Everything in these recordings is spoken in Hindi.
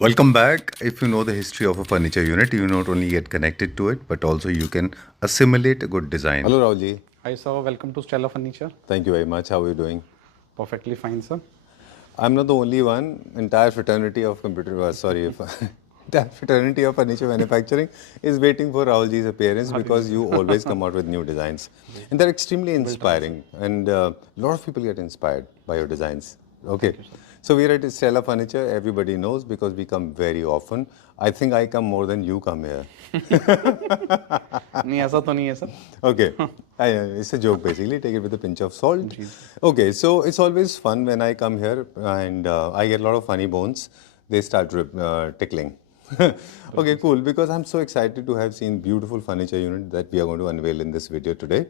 Welcome back. If you know the history of a furniture unit, you not only get connected to it, but also you can assimilate a good design. Hello, Raulji. Hi, sir. Welcome to Stella Furniture. Thank you very much. How are you doing? Perfectly fine, sir. I'm not the only one. Entire fraternity of entire fraternity of furniture manufacturing is waiting for Raulji's appearance because you always come out with new designs, and they're extremely inspiring. And a lot of people get inspired by your designs. Okay. So we're at Stella Furniture. Everybody knows because we come very often. I think I come more than you come here. नहीं ऐसा तो नहीं है sir. Okay, it's a joke basically. Take it with a pinch of salt. Okay, so it's always fun when I come here and I get a lot of funny bones. They start tickling. Okay, cool. Because I'm so excited to have seen beautiful furniture unit that we are going to unveil in this video today.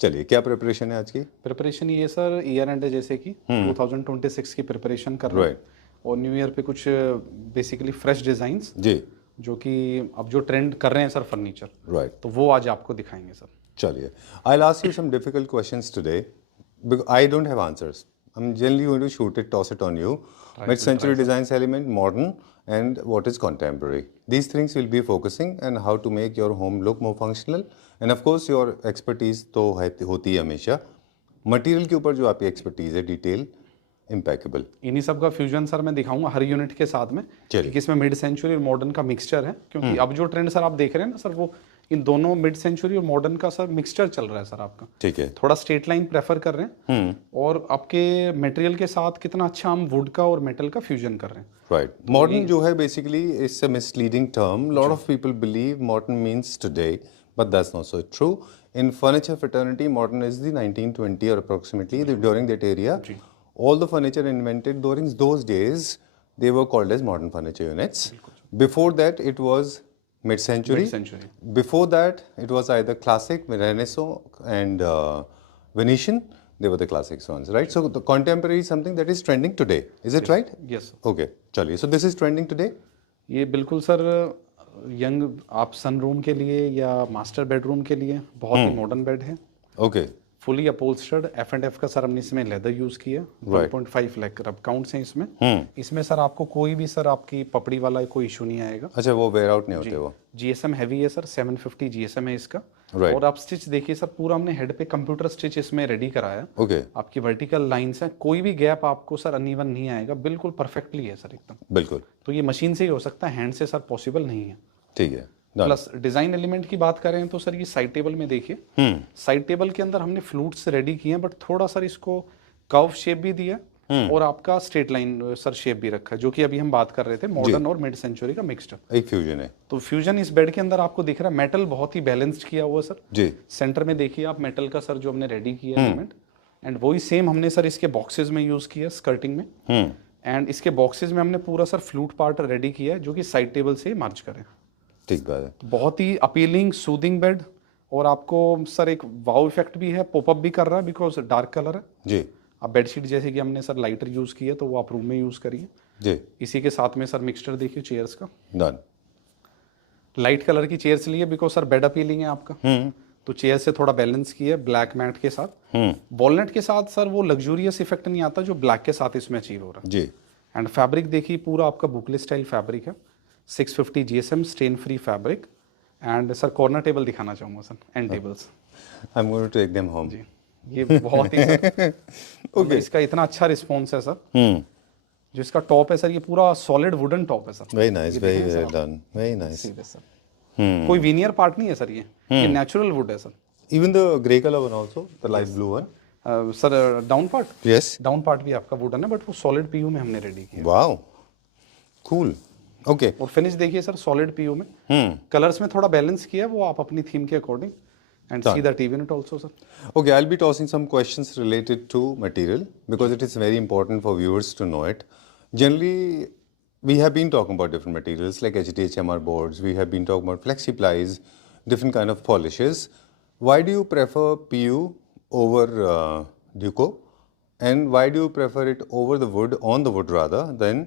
चलिए क्या प्रिपरेशन है आज की? प्रिपरेशन ये सर ईयर एंड जैसे कि 2026 की प्रिपरेशन कर रहे हैं और न्यू ईयर पे कुछ बेसिकली फ्रेश डिजाइन्स जी जो कि अब जो ट्रेंड कर रहे हैं सर फर्नीचर राइट तो वो आज आपको दिखाएंगे सर. चलिए I will ask you some difficult questions today because I don't have answers. I'm generally going to shoot it, toss it on you. Mid-century designs element, modern, and what is contemporary. These things will be focusing and how to make your home look more functional. And of course, your expertise तो होती है हमेशा. Material के ऊपर जो आपकी expertise है, detail, impeccable. इन्हीं सब का फ्यूजन सर मैं दिखाऊंगा हर यूनिट के साथ में कि इसमें मिड सेंचुरी और मॉडर्न का मिक्सचर है क्योंकि अब जो ट्रेंड सर आप देख रहे हैं ना सर वो इन दोनों मिड सेंचुरी और मॉडर्न का सर मिक्सचर चल रहा है सर आपका. ठीक है. थोड़ा स्ट्रेट लाइन प्रेफर कर रहे हैं और आपके मटेरियल के साथ कितना अच्छा हम वुड का और मेटल का फ्यूजन कर रहे हैं. राइट. मॉडर्न जो है basically it's a misleading term. Lot of people believe modern means today but that's not so true. In furniture fraternity, modern is the 1920 or approximately during that area. All the furniture invented during those days, they were called as modern furniture units. Before that, it was mid-century. Before that, it was either classic, Renaissance, and Venetian. They were the classic ones, right? So the contemporary is something that is trending today. Is it right? Yes. Okay, chaliye. So this is trending today. ये बिल्कुल सर यंग आप सन रूम के लिए या मास्टर बेडरूम के लिए बहुत ही मॉडर्न बेड है. Okay. फुली अपहोल्स्टर्ड F&F का सर हमने इसमें लेदर यूज किया. 1.5 लाख रब काउंट्स हैं इसमें. इसमें सर आपको कोई भी सर आपकी पपड़ी वाला कोई इशू नहीं आएगा. अच्छा वो वेयर आउट नहीं होते वो. GSM हैवी है सर 750 GSM है इसका. और आप स्टिच देखिए सर पूरा हमने हेड पे कंप्यूटर स्टिच इसमें रेडी कराया. ओके. आपकी वर्टिकल लाइंस हैं कोई भी गैप आपको सर अनइवन नहीं आएगा. बिल्कुल परफेक्टली है सर एकदम. बिल्कुल. तो ये मशीन से ही हो सकता है, हैंड से सर पॉसिबल नहीं है. ठीक है. प्लस डिजाइन एलिमेंट की बात करें तो सर ये साइड टेबल में देखिए. साइड टेबल के अंदर हमने फ्लूट्स रेडी किए हैं बट थोड़ा सर इसको कर्व शेप भी दिया और आपका स्ट्रेट लाइन सर शेप भी रखा है जो कि अभी हम बात कर रहे थे मॉडर्न और मिड सेंचुरी का मिक्सचर. एक फ्यूजन है. तो फ्यूजन इस बेड के अंदर आपको दिख रहा है. मेटल बहुत ही बैलेंस्ड किया हुआ सर. जी. सेंटर में देखिए आप मेटल का सर जो हमने रेडी किया एलिमेंट एंड वही सेम हमने सर इसके बॉक्सेस में यूज किया स्कर्टिंग में. एंड इसके बॉक्सेस में हमने पूरा सर फ्लूट पार्ट रेडी किया है जो कि साइड टेबल से मर्ज करें. ठीक बात है. बहुत ही अपीलिंग सूदिंग बेड और आपको सर एक वाव इफेक्ट भी है. पॉपअप भी कर रहा है बिकॉज डार्क कलर है. जी. अब बेडशीट जैसे कि हमने सर लाइटर यूज की है तो वो आप रूम में यूज करिए. जी. इसी के साथ में सर मिक्सचर देखिए चेयर्स का. डन. लाइट कलर की चेयर्स लिए बिकॉज सर बेड अपीलिंग है आपका. तो चेयर से थोड़ा बैलेंस किया ब्लैक मैट के साथ. वॉलनट के साथ सर वो लग्जूरियस इफेक्ट नहीं आता जो ब्लैक के साथ इसमें अचीव हो रहा है. जी. एंड फैब्रिक देखिए पूरा आपका बुकले स्टाइल फैब्रिक है. 650 GSM stain free fabric. And sir corner table दिखाना चाहूंगा sir and tables. I am going to take them home. जी ये बहुत ही सर ओके इसका इतना अच्छा रिस्पांस है सर. जो इसका टॉप है सर ये पूरा सॉलिड वुडन टॉप है sir. Very nice. Very well done. Very nice. Sir कोई वीनियर पार्ट नहीं है सर. ये नेचुरल वुड है sir. Even the grey colour one also the light blue one. Sir down part. Yes. Down part भी आपका वुडन है बट वो सॉलिड PU में हमने रेडी किया. Wow cool. ओके. और फिनिश देखिए सर सॉलिड PU में. कलर्स में थोड़ा बैलेंस किया वो आप अपनी थीम के according. And see the TV unit also, sir. Okay, I'll be tossing some questions related to material because it is very important for viewers to know it. Generally, we have been talking about different materials like HDHMR boards. We have been talking about flexi plies, different kind of polishes. Why do you prefer PU over Duco? And why do you prefer it over the wood, on the wood rather, than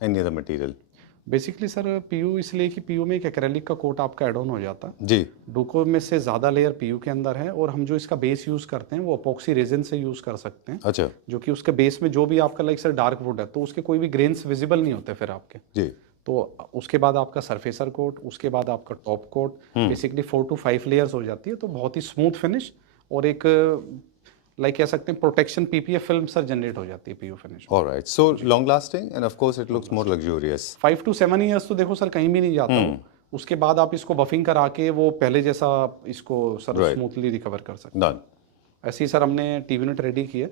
any other material? Basically sir PU इसलिए कि PU में एक एक्रेलिक का कोट आपका एड ऑन हो जाता है. जी. डुको में से ज़्यादा लेयर PU के अंदर है और हम जो इसका बेस यूज़ करते हैं वो अपॉक्सी रेजिन से यूज़ कर सकते हैं. अच्छा. जो कि उसके बेस में जो भी आपका लाइक सर डार्क वुड है तो उसके कोई भी ग्रेन्स विजिबल नहीं होते फिर आपके. जी. तो उसके बाद आपका सरफेसर कोट, उसके बाद आपका top coat, basically 4 to 5 layers हो जाती है, तो बहुत ही स्मूथ फिनिश और एक लाइक कह सकते हैं protection PPF film sir generate हो जाती है PU finish. Alright, so long lasting and of course it looks more luxurious. 5 to 7 years तो देखो सर कहीं भी नहीं जाता हो, उसके बाद आप इसको बफिंग करा के वो पहले जैसा इसको सर स्मूथली रिकवर कर सकते डन। हैं। ऐसे ही सर हमने टीवी यूनिट रेडी की है।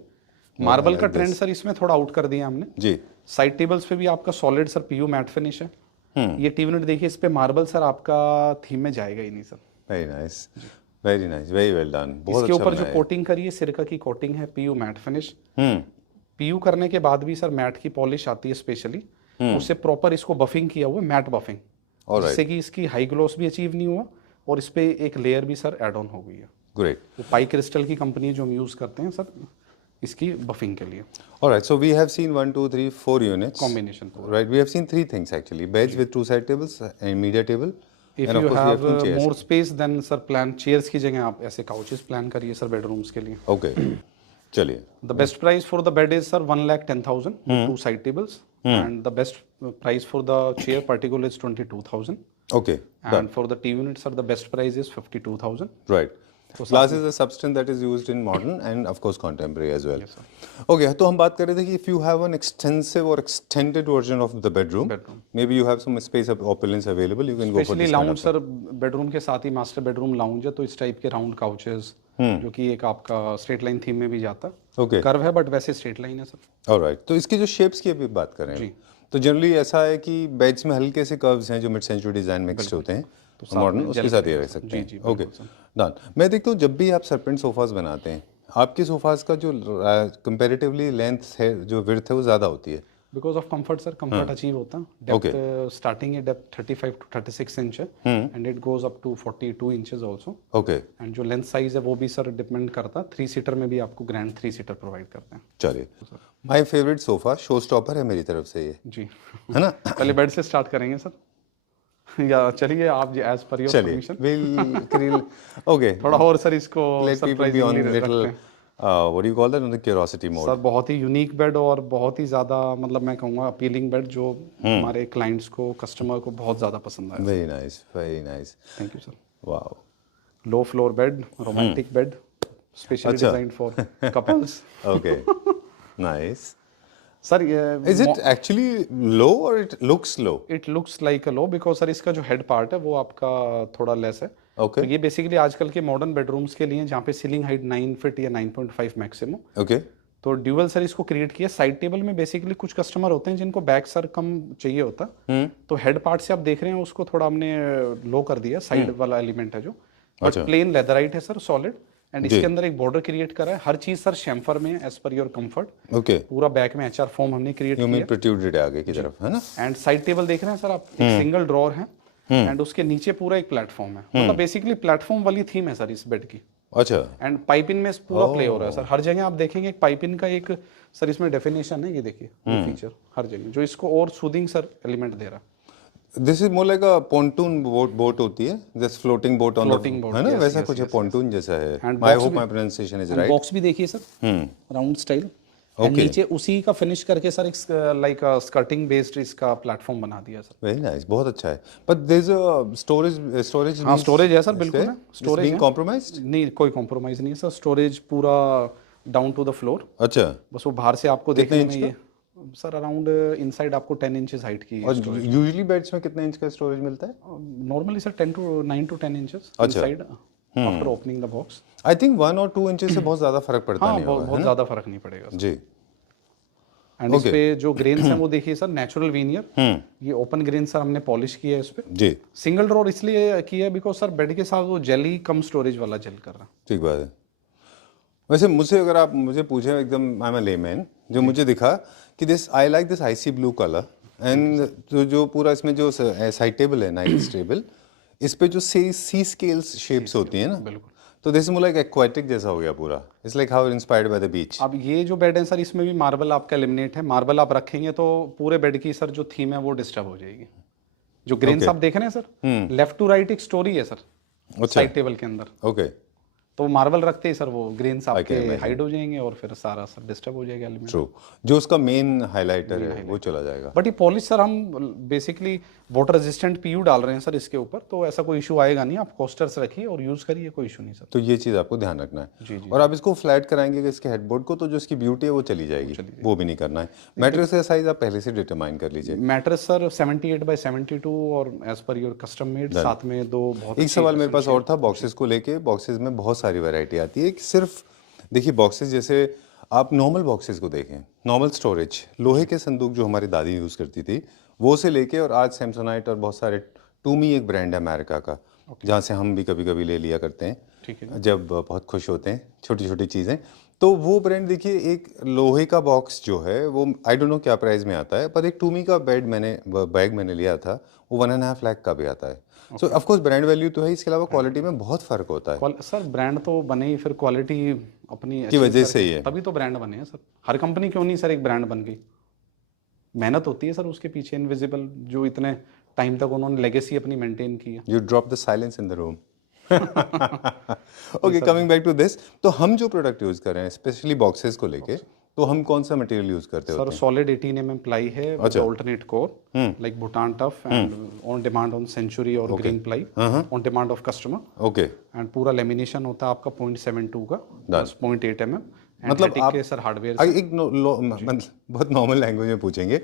मार्बल का ट्रेंड सर इसमें थोड़ा आउट कर दिया हमने जी। साइड टेबल्स पे भी आपका solid sir PU mat finish है। ये टीवी यूनिट देखिए, इस पे मार्बल सर आपका थीम में जाएगा ही नहीं sir. Very nice, very nice, very well done. बहुत इसके अच्छा ऊपर जो बनाया है। कोटिंग करी है सिरका की कोटिंग है, पीयू मैट फिनिश। हम्म, पीयू करने के बाद भी सर मैट की पॉलिश आती है स्पेशली, उससे प्रॉपर इसको बफिंग किया हुआ मैट बफिंग, जिससे कि इसकी हाई ग्लोस भी अचीव नहीं हुआ और इस पे एक लेयर भी सर एड ऑन हो गई है। ग्रेट। तो पाई क्रिस्टल की कंपनी जो हम यूज करते हैं सर इसकी बफिंग के लिए alright, so we have seen 1 2 3 4 units combination. Right. We have seen 3 things actually, beds with 2 side tables and media table if and of you course we have 2 have chairs. More space then sir plan chairs की जगह आप ऐसे काउचेस प्लान करिए सर बेडरूम्स के लिए। ओके, चलिए। The best price for the bed is sir 1,10,000 with 2 side tables, and the best price for the chair particular is 22,000, okay, and for the TV unit sir the best price is 52,000. Right. Glass is a substance that is used in modern and of course contemporary as well. Yes, sir. Okay, तो हम बात कर रहे थे कि if you have an extensive or extended version of the bedroom, maybe you have some space of opulence available, you can go for Especially this kind lounge of sir bedroom के साथ ही मास्टर बेडरूम लाउंज है, तो इस टाइप के राउंड काउचेस जो कि एक आपका स्ट्रेट लाइन थीम में भी जाता है। Okay. कर्व है बट वैसे स्ट्रेट लाइन है सर। Alright, तो इसकी जो शेप्स की अभी बात कर रहे हैं, तो जनरली ऐसा है कि बेड्स में हल्के से कर्व्स हैं जो मिड सेंचुरी डिजाइन मिक्स्ड होते हैं, तो मॉडर्न उसके साथ ये रह सकते हैं। जी, ओके, डन। मैं देखता हूँ जब भी आप सरपेंट सोफाज बनाते हैं, आपके सोफाज का जो कंपैरेटिवली लेंथ है, जो विड्थ है, वो ज़्यादा होती है। Because of comfort sir, comfort achieve होता है। डेप्थ स्टार्टिंग है डेप्थ 35 to 36 इंच है and it goes up to 42 inches also. Okay, and जो लेंथ साइज है वो भी सर डिपेंड करता है। 3 सीटर में भी आपको ग्रैंड 3 सीटर प्रोवाइड करते हैं। चलिए। My favourite sofa show stopper है मेरी तरफ से, ये जी है ना। पहले बेड से स्टार्ट करेंगे सर या चलिए आप एज पर योर चलिए, परमिशन we'll ओके, थोड़ा और सर इसको let people be on surprisingly little रखते हैं। what do you call that, on the curiosity mode. Sir बहुत ही यूनिक बेड और बहुत ही ज़्यादा मतलब मैं कहूँगा अपीलिंग बेड जो हमारे क्लाइंट्स को कस्टमर को बहुत ज़्यादा पसंद आया। Very nice, very nice, thank you sir. Wow. Low floor bed, romantic bed, specially अच्छा। Designed for couples. Okay, nice. Sir Is it actually low or it looks low? It looks like a low because sir इसका जो हेड पार्ट है वो आपका थोड़ा लेस है। Okay. तो ये बेसिकली आजकल के मॉडर्न बेडरूम्स के लिए जहाँ पे सीलिंग हाइट 9 फीट या 9.5 मैक्सिमम, Okay. तो ड्यूअल सर इसको क्रिएट किया। साइड टेबल में बेसिकली कुछ कस्टमर होते हैं जिनको बैक सर कम चाहिए होता, तो हेड पार्ट से आप देख रहे हैं उसको थोड़ा हमने लो कर दिया, साइड वाला एलिमेंट है जो, बट प्लेन लेदराइट है सर सॉलिड, एंड इसके अंदर एक बॉर्डर क्रिएट करा है। हर चीज सर शैम्फर में as per your comfort. Okay. पूरा बैक में एचआर फॉर्म हमने क्रिएट You किया mean protruded है आगे की तरफ, है ना? एंड साइड टेबल देख रहे हैं सर आप, एक सिंगल ड्रॉर है एंड उसके नीचे पूरा एक प्लेटफॉर्म है। मतलब बेसिकली प्लेटफॉर्म वाली थीम है सर इस बेड की। अच्छा, एंड पाइपिन में पूरा प्ले हो रहा है सर। हर जगह आप देखेंगे एक पाइपिन का एक सर इसमें डेफिनेशन है, ये देखिए फीचर हर जगह जो इसको और सूदिंग सर एलिमेंट दे रहा है। This is more like a pontoon boat होती है, just floating boat on Floating boat, है ना, yes, वैसा yes, कुछ है, yes, pontoon जैसा है। And आई box होप भी- my pronunciation is right. Box भी देखिए सर राउंड स्टाइल, Okay. नीचे उसी का फिनिश करके सर एक लाइक स्कर्टिंग बेस्ड इसका प्लेटफॉर्म बना दिया सर। वेरी नाइस, बहुत अच्छा है। But there is a storage हाँ स्टोरेज है सर, बिल्कुल है स्टोरेज बीइंग कॉम्प्रोमाइज्ड। नहीं कोई कॉम्प्रोमाइज नहीं है सर। स्टोरेज पूरा डाउन टू द फ्लोर, अच्छा, बस वो बाहर से आपको देखने में इंच ये सर अराउंड इनसाइड आपको 10 इंचेस हाइट की और यूजुअली बेड्स में कितने इंच का स्टोरेज मिलता है? नॉर्मली सर 9 to 10 इंचेस अच्छा। Inside after opening the box. I think 1 और 2 इंचेस से बहुत ज्यादा फर्क पड़ता हाँ नहीं होगा, बहुत ज़्यादा फर्क नहीं पड़ेगा सर। जी। एंड इस पे जो ग्रेन्स हैं वो देखिए सर नेचुरल वीनियर, ये ओपन ग्रेन सर हमने पॉलिश किया है इस पे। जी, सिंगल ड्रॉर इसलिए किया है बिकॉज सर बेड के साथ वो जेल ही कम स्टोरेज वाला जेल कर रहा है। ठीक बात है। वैसे मुझसे अगर आप मुझे पूछें, एकदम आई एम अ लेमैन, जो मुझे दिखा कि this I like this IC blue colour and जो पूरा इसमें जो साइड टेबल है, नाइट टेबल, इस पे जो सी स्केल्स शेप्स होती हैं ना, बिल्कुल। तो दिस इज लाइक एक्वाटिक जैसा हो गया पूरा। It's like how inspired by the beach. अब ये जो बेड है सर इसमें भी मार्बल आपका एलिमिनेट है। मार्बल आप रखेंगे तो पूरे बेड की सर जो थीम है वो डिस्टर्ब हो जाएगी। जो ग्रेन्स आप देख रहे हैं सर लेफ्ट टू राइट एक स्टोरी है सर साइड टेबल के अंदर। ओके, तो मार्बल रखते ही सर वो ग्रेन्स आपके imagine. हाइड हो जाएंगे और फिर सारा सर डिस्टर्ब हो जाएगा एलिमेंट। ट्रू, जो उसका मेन हाइलाइटर है वो चला जाएगा। बट ये पॉलिश सर हम बेसिकली वाटर रेजिस्टेंट पीयू डाल रहे हैं सर इसके ऊपर, तो ऐसा कोई इशू आएगा नहीं। आप कोस्टर्स रखिए और यूज करिए, कोई इशू नहीं सर। तो ये चीज़ आपको ध्यान रखना है। जी, जी। और आप इसको फ्लैट कराएंगे कि इसके हेडबोर्ड को, तो जो इसकी ब्यूटी है वो चली जाएगी, वो भी नहीं करना है। मैट्रेस का साइज आप पहले से डिटरमाइन कर लीजिए। मैट्रेस सर 78 बाय 72 और as per your custom made, साथ में दो बहुत एक सवाल मेरे पास और था बॉक्सेस को लेके। बॉक्सेस में बहुत सारी वैरायटी आती है, सिर्फ देखिए बॉक्सेस जैसे आप नॉर्मल बॉक्सेस को देखें, नॉर्मल स्टोरेज, लोहे के संदूक जो हमारी दादी यूज़ करती थी वो से लेके, और आज सैमसोनाइट और बहुत सारे, टूमी एक ब्रांड है अमेरिका का, जहाँ से हम भी कभी कभी ले लिया करते हैं, ठीक है, जब बहुत खुश होते हैं, छोटी छोटी चीज़ें। तो वो ब्रांड देखिए, एक लोहे का बॉक्स जो है वो आई डोंट नो क्या प्राइस में आता है, पर एक टूमी का बैग मैंने लिया था, वो 1.5 लाख का भी आता है। सो ऑफ कोर्स ब्रांड वैल्यू तो है, इसके अलावा क्वालिटी में बहुत फ़र्क होता है। सर ब्रांड तो बने ही फिर क्वालिटी अपनी की वजह से ही है, तभी तो ब्रांड बने हैं सर। हर कंपनी क्यों नहीं सर एक ब्रांड बन गई? मेहनत होती है सर उसके पीछे, इनविजिबल, जो इतने टाइम तक उन्होंने लेगेसी अपनी मेंटेन की है। You drop the silence in the room. Okay, coming back to this, तो हम जो प्रोडक्ट यूज कर रहे हैं स्पेशली बॉक्सेस को लेके, तो हम कौन सा मटेरियल यूज करते सर होते हैं? सॉलिड 18 mm प्लाई है, alternate core, like Bhutan tough and on demand on Century और Green Ply on demand of customer. Okay, and पूरा लेमिनेशन होता है आपका 0.72 का, 0.8 mm। मतलब आप सर हार्डवेयर एक मतलब बहुत नॉर्मल लैंग्वेज में पूछेंगे,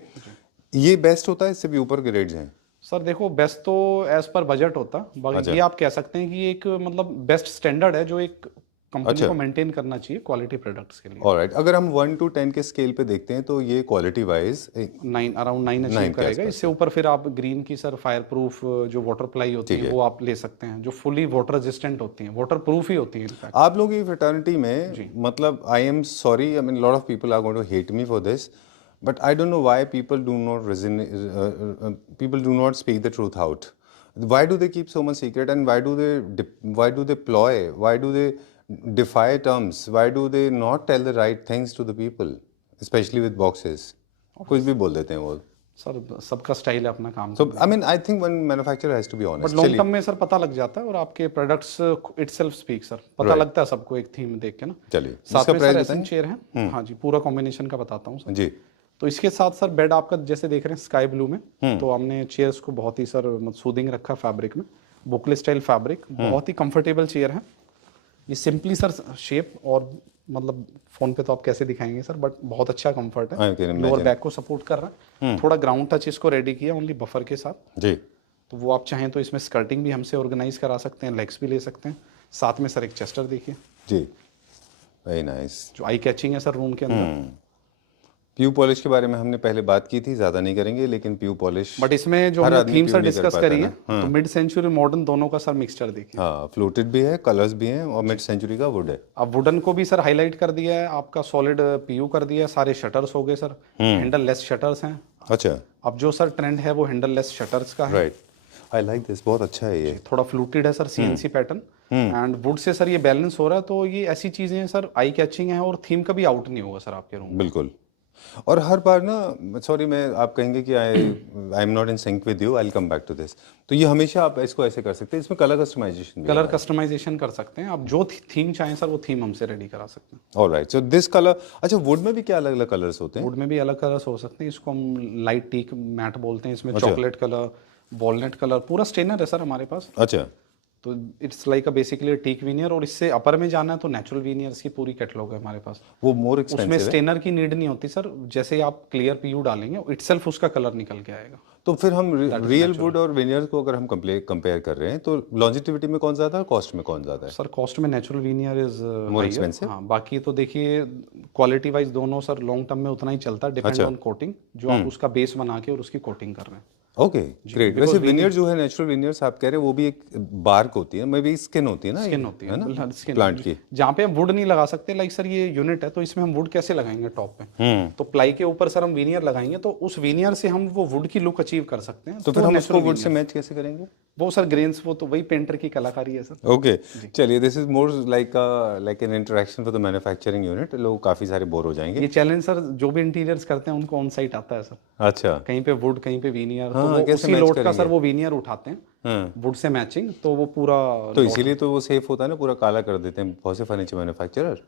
ये बेस्ट होता है, इससे भी ऊपर ग्रेड्स हैं? सर देखो बेस्ट तो एज पर बजट होता, बाकी ये आप कह सकते हैं कि ये एक मतलब बेस्ट स्टैंडर्ड है जो एक कंपनी को मेंटेन करना चाहिए क्वालिटी प्रोडक्ट्स के लिए। ऑलराइट, अगर हम 1 to 10 के स्केल पे देखते हैं तो ये क्वालिटी वाइज 9 अराउंड 9 अचीव करेगा। इससे ऊपर फिर आप ग्रीन की सर फायर प्रूफ जो वाटर प्लाई होती है वो आप ले सकते हैं, जो फुली वाटर रेजिस्टेंट होती हैं, वाटर प्रूफ ही होती है इनफैक्ट। आप लोगों की फ्रेटर्निटी में, मतलब I am sorry, I mean lot of people are going to hate me for this, but I don't know why people do not people do not speak the truth out. Why do they keep so much secret, and why do they ploy? Why do they defy terms? Why do they not tell the right things to the people, especially with boxes? कुछ भी बोल देते हैं वो। सर सबका स्टाइल है अपना काम। So I mean I think one manufacturer has to be honest. But long term में सर पता लग जाता है और आपके प्रोडक्ट्स इटसेल्फ स्पीक सर, पता लगता है सबको एक थीम देख के ना। चलिए, साथ में सर एसन चेयर है, हाँ जी, पूरा कॉम्बिनेशन का बताता हूँ सर जी। तो इसके साथ सर बेड आपका जैसे देख रहे हैं स्काई ब्लू में, तो हमने चेयर्स को बहुत ही सर सूदिंग रखा फैब्रिक में, बुकले स्टाइल फैब्रिक, बहुत ही कंफर्टेबल चेयर है। ये सिंपली सर शेप, और मतलब फोन पे तो आप कैसे दिखाएंगे सर, बट बहुत अच्छा कंफर्ट है, लोअर बैक को सपोर्ट कर रहा है। थोड़ा ग्राउंड टच इसको रेडी किया ओनली बफर के साथ जी, तो वो आप चाहें तो इसमें स्कर्टिंग भी हमसे ऑर्गेनाइज करा सकते हैं, लेग्स भी ले सकते हैं। साथ में सर एक चेस्टर देखिए जी, वेरी नाइस, जो आई कैचिंग है सर रूम के अंदर। प्यू पॉलिश के बारे में हमने पहले बात की थी, ज्यादा नहीं करेंगे, लेकिन प्यू पॉलिश, बट इसमें जो हमने थीम सर डिस्कस करी है, तो मिड सेंचुरी मॉडर्न दोनों का सर मिक्सचर देखिए। हाँ, फ्लूटेड भी है, कलर्स भी हैं, और मिड सेंचुरी का वुड है। अब वुडन को भी सर हाईलाइट कर दिया है, आपका सॉलिड पीयू कर दिया है, सारे शटर्स हो गए सर, हैंडल लेस शटर्स हैं। अच्छा, अब जो सर ट्रेंड है वो हैंडल लेस शटर्स का है। राइट, आई लाइक दिस, बहुत अच्छा है ये। थोड़ा फ्लूटेड है sir, CNC pattern, and would say sir ये बैलेंस हो रहा है, तो ये ऐसी चीजें हैं सर आई कैचिंग है, और थीम कभी आउट नहीं होगा सर आपके रूम। बिल्कुल। और हर बार ना, सॉरी, मैं आप कहेंगे कि I am not in sync with you, I will come back to this, तो ये हमेशा आप इसको ऐसे कर सकते हैं, इसमें कलर कस्टमाइजेशन, कलर कस्टमाइजेशन कर सकते हैं आप, जो थीम चाहें सर वो थीम हमसे रेडी करा सकते हैं। ऑलराइट, सो दिस कलर, अच्छा वुड में भी क्या अलग अलग कलर्स होते हैं? वुड में भी अलग कलर्स हो सकते हैं, इसको हम लाइट टीक मैट बोलते हैं, इसमें चॉकलेट कलर, वॉलनट कलर, पूरा स्टेनर है सर हमारे पास। अच्छा, तो it's like a basically teak veneer, और इससे अपर में जाना है तो नेचुरल वीनियर्स की पूरी कैटलॉग है हमारे पास। वो मोर उसमें एक्सपेंसिव है? स्टेनर की नीड नहीं होती सर, जैसे ही आप क्लियर पीयू डालेंगे इटसेल्फ उसका कलर निकल के आएगा। तो फिर हम रियल वुड और विनियर को अगर हम कंपेयर कर रहे हैं, तो लॉन्जिटिविटी में कौन ज्यादा है, कॉस्ट में कौन ज्यादा है? सर कॉस्ट में natural veneer is more expensive. हाँ, बाकी तो देखिए क्वालिटी वाइज दोनों सर लॉन्ग टर्म में उतना ही चलता है, डिपेंड ऑन कोटिंग, जो आप उसका बेस बना के और उसकी कोटिंग कर रहे हैं। Okay, great. वैसे विनियर जो है, नेचुरल विनियर्स आप कह रहे हैं, वो भी एक बार्क होती है, मे बी स्किन होती है ना, स्किन होती है ना स्किन प्लांट की, जहाँ पे हम वुड नहीं लगा सकते। लाइक सर ये यूनिट है तो इसमें हम वुड कैसे लगाएंगे टॉप पे, तो प्लाई के ऊपर सर हम वीनियर लगाएंगे, तो उस वीनियर से हम वो वुड की लुक अचीव कर सकते हैं। तो फिर हम उसको वुड से मैच कैसे करेंगे? वो सर ग्रेन्स, वो तो वही पेंटर की कलाकारी है सर। ओके, चलिए, this is more like an interaction for the manufacturing unit. लोग काफी सारे बोर हो जाएंगे। ये चैलेंज सर जो भी इंटीरियर्स करते हैं उनको ऑन साइट आता है सर। अच्छा, कहीं पे वुड, कहीं पे वीनियर, हाँ, तो वो उसी लोड का सर वो वीनियर उठाते हैं, वुड से मैचिंग, तो वो पूरा तो इसीलिए तो वो सेफ होता है ना, पूरा काला कर देते हैं बहुत से फर्नीचर मैन्युफैक्चरर।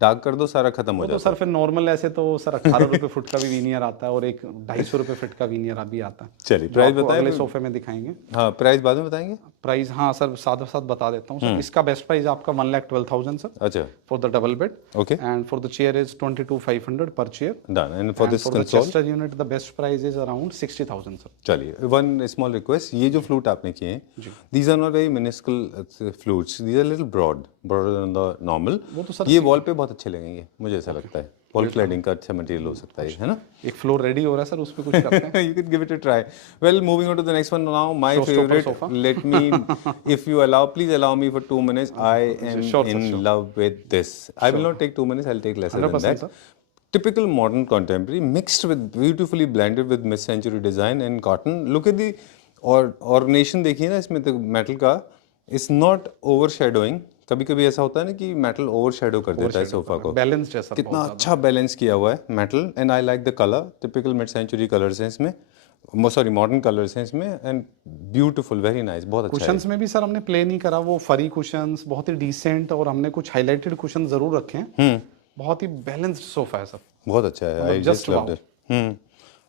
डार्क कर दो सारा खत्म हो वो तो जाता सर फिर नॉर्मल ऐसे तो सर 18 रुपये फुट का भी वीनियर आता है और एक 250 रुपये फुट का वीनियर अभी आता है। चलिए जो प्राइस आपको बताएं अगले फिर। सोफे में दिखाएंगे। हाँ प्राइस बाद में बताएंगे। प्राइस हाँ सर साथ साथ बता देता हूँ सर। इसका बेस्ट प्राइस आपका 1,12,000 सर अच्छा for the double bed, okay and for the chair is 22,500 पर chair, done. And for and this for the console chester unit the best price is around 60,000 sir. चलिए वन स्मॉल रिक्वेस्ट, ये जो फ्लूट आपने किए हैं these are not very minuscule flutes, these are little broader than the normal. वो तो सर ये वॉल पे बहुत अच्छे लगेंगे मुझे ऐसा लगता है। वॉल क्लैडिंग का अच्छा मटेरियल हो सकता है ना। एक फ्लोर रेडी हो रहा है सर, उस पे कुछ करते हैं। You could give it a try. Well, moving on to the next one now. My Showstopper favorite. sofa. Let me, if you allow, please allow me for 2 minutes. I am Sure, sir, in sure. love with this. I will not take 2 minutes. I'll take lesser than 100% that. sir. Typical modern contemporary mixed with beautifully blended with mid-century design and cotton. Look at the ornation देखिए ना इसमें तो metal का. It's not overshadowing. कभी कभी ऐसा होता है ना कि मेटल ओवरशैडो कर देता है सोफा को। बैलेंस जैसा कितना अच्छा बैलेंस किया हुआ है metal, and I like the colour. Typical mid century colours हैं इसमें, सॉरी मॉडर्न कलर्स हैं इसमें, एंड ब्यूटीफुल, वेरी नाइस, बहुत अच्छा है। कुशंस में भी सर हमने प्ले नहीं करा, वो फरी कुशंस बहुत ही डिसेंट, और हमने कुछ हाईलाइटेड कुशन जरूर रखे हैं। बहुत ही बैलेंस्ड सोफा है सर, बहुत अच्छा है। आई just just loved it.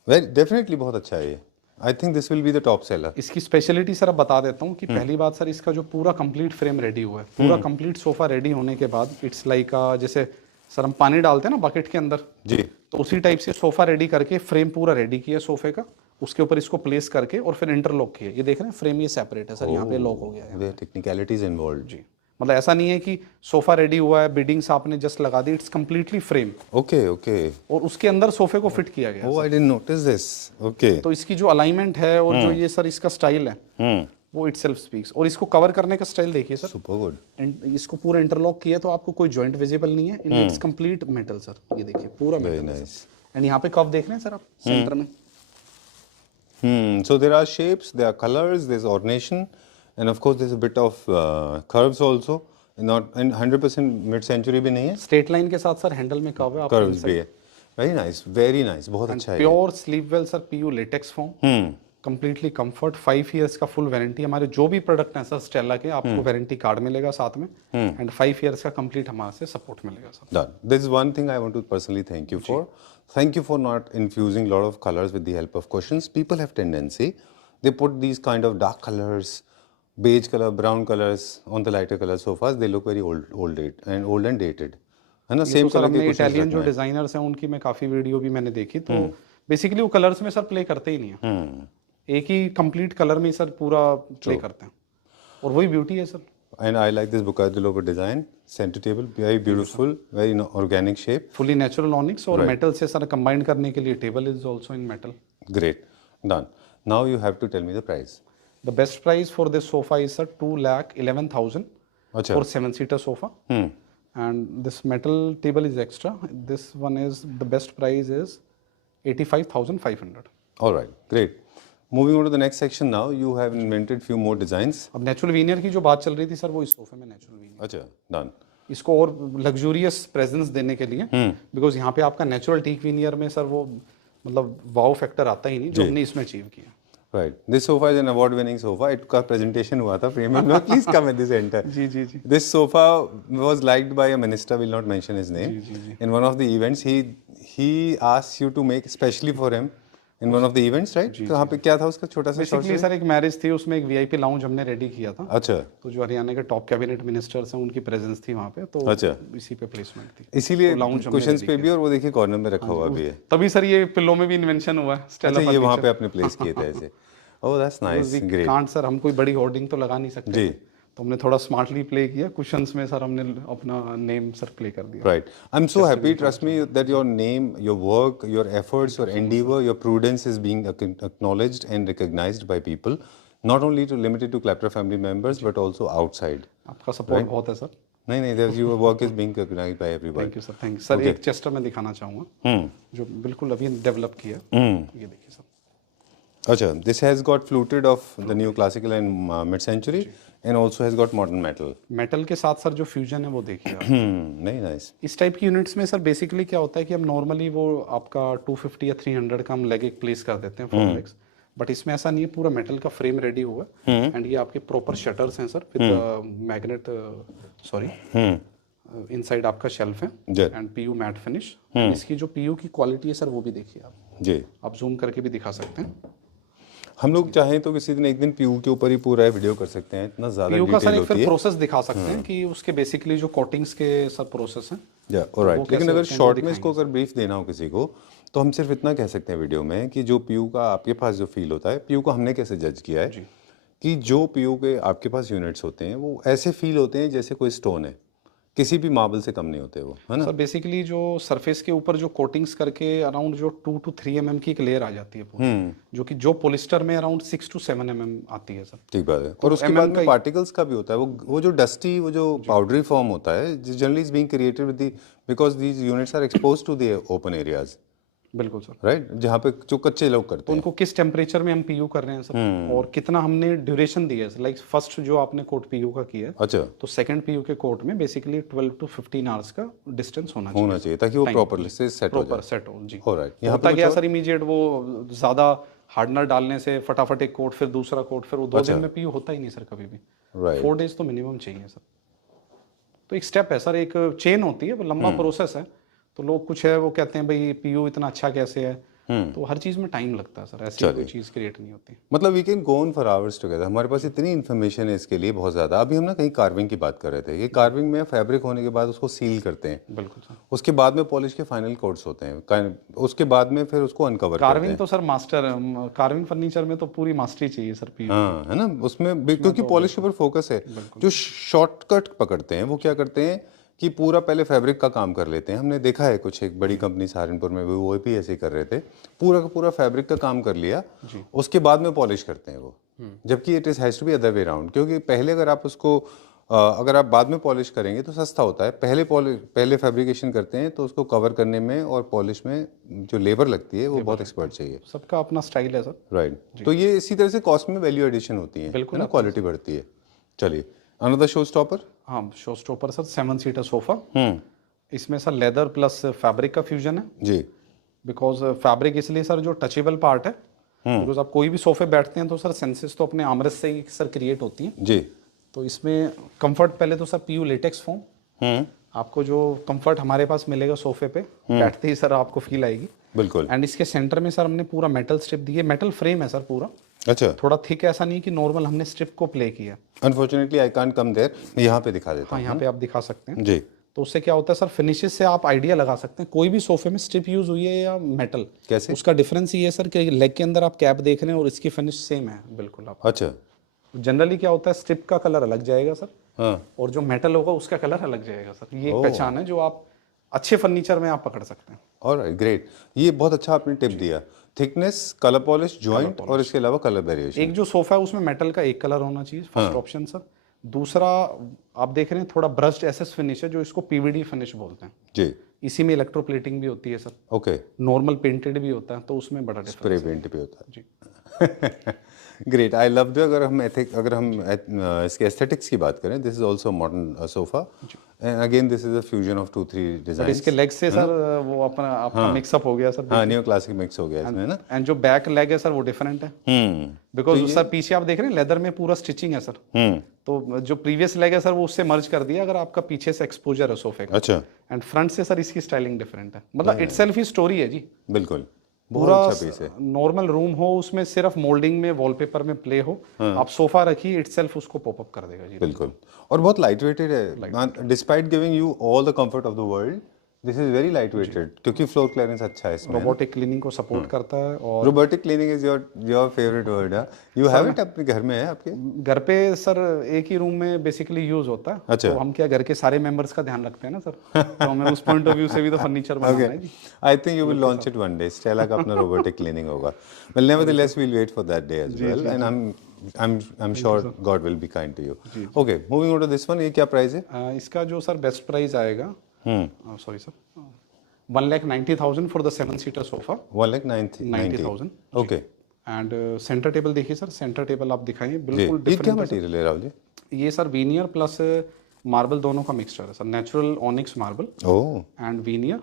Very definitely बहुत अच्छा है ये। I think this will be the top seller. इसकी स्पेशलिटी सर अब बता देता हूँ कि पहली बात सर इसका जो पूरा कंप्लीट फ्रेम रेडी हुआ है, पूरा कंप्लीट सोफा रेडी होने के बाद इट्स लाइक जैसे सर हम पानी डालते हैं ना बकेट के अंदर, जी तो उसी टाइप से सोफा रेडी करके फ्रेम पूरा रेडी किया सोफे का, उसके ऊपर इसको प्लेस करके और फिर इंटरलॉक किया। ये देख रहे हैं फ्रेम ये सेपरेट है सर, यहाँ पे लॉक हो गया है। There technicalities involved. जी मतलब ऐसा नहीं है कि सोफा रेडी हुआ है, बिडिंग्स आपने जस्ट लगा दी, it's completely frame, okay okay. और उसके अंदर सोफे को फिट किया गया। Oh I didn't notice this. Okay तो इसकी जो अलाइनमेंट है और जो ये सर इसका स्टाइल है वो इटसेल्फ स्पीक्स। और इसको कवर करने का स्टाइल देखिए सर, सुपर गुड। इसको पूरा इंटरलॉक किया तो आपको कोई जॉइंट विजिबल नहीं है, इट्स कंप्लीट मेटल सर। ये देखिए पूरा वेरी मेटल, नाइस। एंड यहाँ पे कव देख रहे हैं सर आप सेंटर में। So there are shapes, there are colors, there's ornation, and of course there's a bit of curves also. Not and 100% mid-century भी नहीं है, स्ट्रेट लाइन के साथ सर हैंडल में कव है आपको curves भी है। Very nice, बहुत अच्छा है। Pure sleep well sir, PU latex foam, completely comfort, 5 years का फुल वारंटी। हमारे जो भी प्रोडक्ट हैं सर स्टेला के, आपको वारंटी कार्ड मिलेगा साथ में, एंड 5 इयर्स का कंप्लीट हमारे से सपोर्ट मिलेगा sir. Done. This is one thing I want to personally thank you for. Thank you for not infusing a lot of colors with the help of cushions. People have tendency, they put these kind of dark colors, beige color, brown colors on the lighter color sofas. They look very old and dated. है ना, सेम सर कलर हमने के कुछ इटालियन जो डिजाइनर्स हैं उनकी मैं काफी वीडियो भी मैंने देखी, तो बेसिकली वो कलर्स में सर प्ले करते ही नहीं है, एक ही कंप्लीट कलर में सर पूरा प्ले करते हैं, और वही ब्यूटी है sir. And I like this Buccadio logo design. Center table, very beautiful, very organic shape. Fully natural onyx और मेटल से सर कंबाइन करने के लिए table is also in metal. Great, done. Now you have to tell me the price. The best price for this sofa is sir 2,11,000 अच्छा। for 7-seater sofa, and this metal table is extra. This one is the best price is 85,500. All right, great. Moving on to the next section now. You have invented few more designs. अब नेचुरल वीनियर की जो बात चल रही थी सर, वो इस सोफे में नेचुरल वीनियर, अच्छा, done. इसको और लग्जूरियस प्रेजेंस देने के लिए, बिकॉज यहाँ पे आपका नेचुरल टीक वीनियर में सर वो मतलब वाव फैक्टर आता ही नहीं जो हमने इसमें अचीव किया। Right. This sofa is an award-winning sofa. का presentation हुआ था Premium में. Please come at this center. Ji ji ji. This sofa was liked by a minister. Will not mention his name. In one of the events, he asked you to make specially for him. In one of the events, right? तो वहाँ पे क्या था उसका छोटा सा short बेसिकली सर एक मैरिज थी, उसमें एक वीआईपी लाउंज हमने रेडी किया था, अच्छा, तो जो हरियाणा के टॉप कैबिनेट मिनिस्टर्स हैं उनकी प्रेजेंस थी वहाँ पे, तो अच्छा। इसी पे प्लेसमेंट थी, इसीलिए lounge हमने कुशंस ready पे भी, और वो देखिए कॉर्नर में रखा हुआ भी है। तभी सर ये पिल्लो में भी इन्वेंशन हुआ है स्टेला अच्छा, ये वहाँ पे आपने प्लेस किए थे ऐसे। Oh that's nice, great. Can't sir हम कोई बड़ी होर्डिंग तो लगा नहीं सकते जी। तो हमने थोड़ा स्मार्टली प्ले किया, कुशंस में सर हमने अपना नेम सर प्ले कर दिया। Right. I'm so happy, trust me, that your name, your work, your efforts, your endeavor, your prudence is being acknowledged and recognized by people, not only limited to Clapper family members, but also outside. आपका सपोर्ट बहुत है सर। नहीं नहीं, your work is being recognized by everybody. Thank you sir, thank you sir. एक चेस्टर में दिखाना चाहूँगा जो बिल्कुल अभी डेवलप किया, ये देखिए सर। अच्छा, this has got fluted of the new classical and mid-century, and also has got modern metal. Metal के साथ सर जो फ्यूजन है वो देखिए आप। नहीं, nice. इस टाइप की यूनिट्स में सर बेसिकली क्या होता है कि हम नॉर्मली वो आपका 250 या 300 का हम लेग एक प्लेस कर देते हैं 4 लेग्स, बट इसमें ऐसा नहीं है, पूरा मेटल का फ्रेम रेडी हुआ है एंड ये आपके प्रॉपर शटर्स हैं sir with magnet sorry inside आपका शेल्फ है जी। And PU mat finish. इसकी जो पीयू की क्वालिटी है सर वो भी देखिए जी। आप जूम करके भी दिखा सकते हैं। हम लोग चाहें तो किसी दिन एक दिन पीयू के ऊपर ही पूरा वीडियो कर सकते हैं, इतना ज़्यादा पीयू का सर डिटेल एक होती फिर है। प्रोसेस दिखा सकते हैं कि उसके बेसिकली जो कोटिंग्स के सब प्रोसेस हैं। या वो ऑलराइट, कैसे लेकिन अगर होते हैं वो शॉर्ट में इसको अगर ब्रीफ देना हो किसी को तो हम सिर्फ इतना कह सकते हैं वीडियो में कि जो पीयू का आपके पास जो फील होता है, पीयू को हमने कैसे जज किया है कि जो पीयू के आपके पास यूनिट्स होते हैं वो ऐसे फील होते हैं जैसे कोई स्टोन है, किसी भी मार्बल से कम नहीं होते वो, है ना। सर बेसिकली जो सरफेस के ऊपर जो कोटिंग्स करके अराउंड जो 2 to 3 mm की एक लेयर आ जाती है पूरी, जो कि जो पॉलिस्टर में अराउंड 6 to 7 mm आती है सर। ठीक बात है। और उसके बाद में पार्टिकल्स का भी होता है, वो जो डस्टी, वो जो पाउडरी फॉर्म होता है, generally is being created with the because these units are exposed to the open areas, बिल्कुल सर। राइट, जहाँ पे जो कच्चे लोग करते तो हैं। उनको किस टेम्परेचर में हम पीयू कर रहे हैं सर और कितना हमने ड्यूरेशन दिया है, लाइक फर्स्ट जो आपने कोट पीयू का किया है अच्छा, तो सेकंड पीयू के कोट में बेसिकली 12 to 15 आवर्स का डिस्टेंस होना चाहिए ताकि वो प्रॉपरली से सेट हो प्रॉपर सेट हो जी। ऑलराइट। यहाँ होता क्या सर, इमीडिएट वो ज्यादा हार्डनर डालने से फटाफट एक कोट फिर दूसरा कोट फिर वो 2 दिन में पीयू होता ही नहीं सर कभी भी। राइट, 4 days तो मिनिमम चाहिए सर। तो एक स्टेप है सर, एक चेन होती है, वो लंबा प्रोसेस है। तो लोग कुछ है वो कहते हैं भाई पीयू इतना अच्छा कैसे है, तो हर चीज में टाइम लगता है सर, ऐसी कोई चीज क्रिएट नहीं होती। मतलब we can go on for hours together, हमारे पास इतनी इन्फॉर्मेशन है इसके लिए बहुत ज़्यादा। अभी हम ना कहीं कार्विंग की बात कर रहे थे, ये कार्विंग में फैब्रिक होने के बाद उसको सील करते हैं, बिल्कुल सर। उसके बाद में पॉलिश के फाइनल कोट्स होते हैं, उसके बाद में फिर उसको अनकवर करते कार्विंग हैं। तो सर मास्टर, कार्विंग फर्नीचर में तो पूरी मास्टरी चाहिए सर पीयू। हाँ, है ना, उसमें क्योंकि पॉलिश के ऊपर फोकस है। जो शॉर्टकट पकड़ते हैं वो क्या करते हैं कि पूरा पहले फैब्रिक का काम कर लेते हैं। हमने देखा है कुछ एक बड़ी कंपनी सहारनपुर में वो भी ऐसे ही कर रहे थे, पूरा का पूरा फैब्रिक का काम कर लिया, उसके बाद में पॉलिश करते हैं वो। जबकि it is has to be other way round, क्योंकि पहले अगर आप उसको अगर आप बाद में पॉलिश करेंगे तो सस्ता होता है। पहले फैब्रिकेशन करते हैं तो उसको कवर करने में और पॉलिश में जो लेबर लगती है वो बहुत एक्सपर्ट चाहिए। सबका अपना स्टाइल है सर। राइट, तो ये इसी तरह से कॉस्ट में वैल्यू एडिशन होती है, बिल्कुल ना, क्वालिटी बढ़ती है। चलिए, अनदर शो स्टॉपर। हाँ, show stopper sir 7 seater sofa. इसमें सर लेदर प्लस फैब्रिक का फ्यूजन है जी। बिकॉज फैब्रिक इसलिए सर जो टचेबल पार्ट है, बिकॉज आप कोई भी सोफे बैठते हैं तो सर सेंसेस तो अपने आर्मरेस्ट से ही सर क्रिएट होती हैं। जी। तो इसमें कंफर्ट पहले तो सर पीयू लेटेक्स फोम, आपको जो कंफर्ट हमारे पास मिलेगा सोफे पे बैठते ही सर आपको फील आएगी। बिल्कुल। एंड इसके सेंटर में सर हमने पूरा मेटल स्ट्रिप दी है, मेटल फ्रेम है सर पूरा, अच्छा, थोड़ा थिक, ऐसा नहीं कि नॉर्मल हमने स्ट्रिप को प्ले किया। Unfortunately I can't come there, मैं यहाँ पे दिखा देता हाँ, हूँ। यहाँ पे आप दिखा सकते हैं। जी। तो उससे क्या होता है सर, फिनिशेस से आप आइडिया लगा सकते हैं कोई भी सोफे में स्ट्रिप यूज हुई है या मेटल। कैसे? उसका डिफरेंस ये है सर कि लेग के अंदर आप कैप देख रहे हैं और इसकी फिनिश सेम है बिल्कुल। आप अच्छा, जनरली क्या होता है, स्ट्रिप का कलर अलग जाएगा सर, हाँ, और जो मेटल होगा उसका कलर अलग जाएगा सर। ये एक पहचान है जो आप अच्छे फर्नीचर में आप पकड़ सकते हैं। Alright, great. ये बहुत अच्छा आपने टिप दिया, थिकनेस, कलर पॉलिश, जॉइंट और इसके अलावा कलर वेरिएशन। एक जो सोफा है उसमें मेटल का एक कलर होना चाहिए, फर्स्ट ऑप्शन सर। दूसरा आप देख रहे हैं थोड़ा ब्रश्ड एसएस फिनिश है, जो इसको पीवीडी फिनिश बोलते हैं। जी। इसी में इलेक्ट्रोप्लेटिंग भी होती है सर, ओके, नॉर्मल पेंटेड भी होता है, तो उसमें बड़ा डिफरेंस स्प्रे पेंट भी होता है। जी। Great, I love the. अगर हम इसके एस्थेटिक्स की बात करें, this is also modern sofa and again this is a fusion of 2-3 but design. इसके लेग से सर वो अपना आपका मिक्सअप हो गया सर। हाँ, न्यू क्लासिक मिक्स हो गया इसमें ना। एंड जो बैक लेग है सर वो डिफरेंट है, बिकॉज सर पीछे आप देख रहे हैं लेदर में पूरा स्टिचिंग है सर। तो जो प्रीवियस लेग है सर वो उससे मर्ज कर दिया, अगर आपका पीछे से एक्सपोजर है सोफे का। अच्छा, एंड फ्रंट से सर इसकी स्टाइलिंग डिफरेंट है, मतलब इटसेल्फ ही स्टोरी है जी। बिल्कुल, पूरा बहुत अच्छा पीस है। नॉर्मल रूम हो, उसमें सिर्फ मोल्डिंग में वॉलपेपर में प्ले हो, आप सोफा रखिए, इटसेल्फ उसको पॉपअप कर देगा जी। बिल्कुल, और बहुत लाइट वेटेड है, despite giving you all the comfort of the world, this is very light weighted, क्योंकि फ्लोर क्लियरेंस अच्छा है इसमें। रोबोटिक क्लीनिंग को सपोर्ट करता है। और robotic cleaning is your favourite word. You have it अपने घर में है आपके? घर पे सर एक ही रूम में बेसिकली यूज होता है। अच्छा। तो हम क्या घर के सारे मेंबर्स का ध्यान रखते हैं ना सर, तो हमें उस पॉइंट ऑफ व्यू से भी तो फर्नीचर बनाना है जी। I think you will launch it one day, Stella का अपना रोबोटिक क्लीनिंग होगा। Well, nevertheless we'll wait for that day as well, and I'm sure God will be kind to you. Okay, moving on to this one, ये क्या प्राइस है? इसका जो सर बेस्ट प्राइस आएगा, sorry sir, 1,90,000 for the 7 seater sofa. 1,90,000। Okay. And centre table देखिए सर, सेंटर टेबल आप दिखाइए बिल्कुल ये क्या डिफरेंट है मटेरियल है राहुल जी? सर। ये सर वीनियर प्लस मार्बल दोनों का मिक्सचर है sir, natural onyx marble oh, and veneer,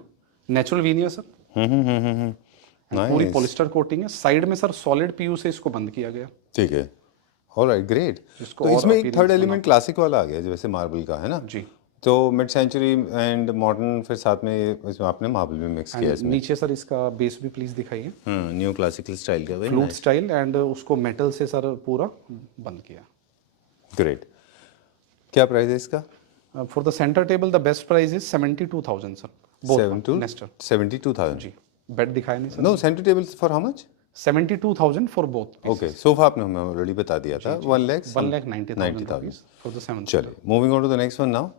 natural veneer sir. पूरी Nice. पॉलिस्टर कोटिंग है, साइड में सर सॉलिड पीयू से इसको बंद किया गया। ठीक है, ऑलराइट, ग्रेट। जिसको तो और इसमें एक appearance थर्ड एलिमेंट क्लासिक वाला आ गया जैसे मार्बल का, है ना? जी। तो मिड सेंचुरी एंड मॉडर्न फिर साथ में इसमें आपने मार्बल भी मिक्स किया इसमें। नीचे सर इसका बेस भी प्लीज दिखाइए, न्यू क्लासिकल स्टाइल का, वेरी फ्लूट स्टाइल, एंड उसको मेटल से सर पूरा बंद किया। ग्रेट। क्या प्राइस है इसका? For the centre table the best price is 72,000 sir, both nester. 72,000। जी, बेड दिखाया नहीं sir. No, centre table for how much? 72,000 for both. Okay, sofa आपने हमें ऑलरेडी बता दिया था, 1,90,000 फॉर द 7 चलिए, moving on to the next one now.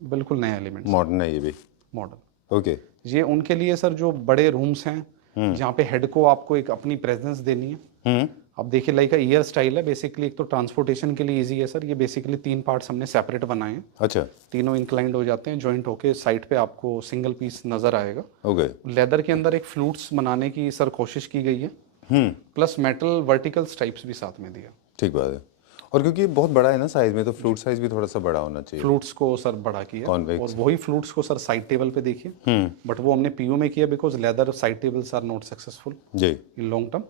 बिल्कुल नया एलिमेंट मॉडर्न है ये भी। मॉडल। ओके। ये उनके लिए सर जो बड़े रूम्स हैं, जहाँ पे हेड को आपको एक अपनी प्रेजेंस देनी है। अब देखिए लाइक ईयर स्टाइल है बेसिकली, एक तो ट्रांसपोर्टेशन के लिए इजी है सर। ये बेसिकली 3 पार्ट्स हमने सेपरेट बनाए हैं, अच्छा। तीनों इंक्लाइंड हो जाते हैं, जॉइंट होके साइड पे आपको सिंगल पीस नजर आएगा। ओके। लेदर के अंदर एक फ्लूट्स बनाने की सर कोशिश की गई है, प्लस मेटल वर्टिकल स्ट्राइप्स भी साथ में दिया। ठीक बात है। और क्योंकि ये बहुत बड़ा है ना साइज में, तो फ्लूट साइज भी थोड़ा सा बड़ा होना चाहिए। फ्लूट्स को सर बड़ा किया, Convex. और वही फ्लूट्स को सर साइड टेबल पे देखिए, बट वो हमने पीयू में किया because leather side tables are not successful जी। In long term.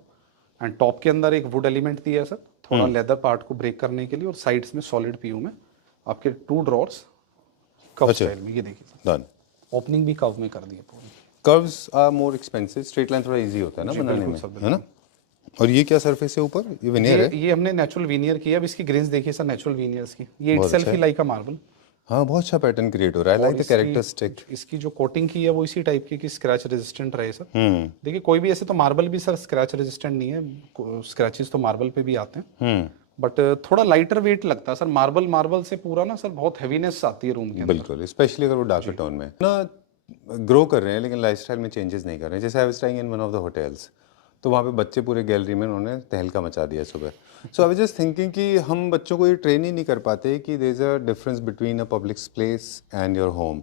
And top के अंदर एक वुड एलिमेंट दिया है सर, थोड़ा लेदर पार्ट को ब्रेक करने के लिए, और साइड्स में सॉलिड पीयू में आपके 2 ड्रॉर्स कव अच्छा। स्टाइल में। ये देखिए सर, डन। ओपनिंग भी कव में कर दी है पूरी। Curves are more expensive, straight line थोड़ा इजी होता है ना बनाने में, है ना? और ये क्या सरफेस है ऊपर? ये विनियर है? ये हमने नेचुरल वीनियर किया। अब इसकी ग्रेन्स देखिए सर, नेचुरल वीनियर्स की, ये इटसेल्फ ही लाइक अ मार्बल। हाँ, बहुत अच्छा पैटर्न क्रिएट हो रहा है। आई लाइक द कैरेक्टरिस्टिक। इसकी जो कोटिंग की है वो इसी टाइप की कि स्क्रैच रेजिस्टेंट रहे सर। देखिए कोई भी ऐसे तो मार्बल भी सर स्क्रैच रेजिस्टेंट नहीं है, स्क्रैचेस तो मार्बल पे भी आते हैं, बट थोड़ा लाइटर वेट लगता है सर। मार्बल से पूरा ना सर बहुत हैवीनेस आती है रूम के अंदर। बिल्कुल, स्पेशली अगर वो डार्क टोन में ना ग्रो कर रहे हैं, लेकिन लाइफस्टाइल में चेंजेस नहीं कर रहे हैं। जैसे I was staying in one of the hotels, तो वहाँ पे बच्चे पूरे गैलरी में उन्होंने तहलका मचा दिया सुबह। सो आई वाज जस्ट थिंकिंग कि हम बच्चों को ये ट्रेन ही नहीं कर पाते कि there is a difference between a public place and your home.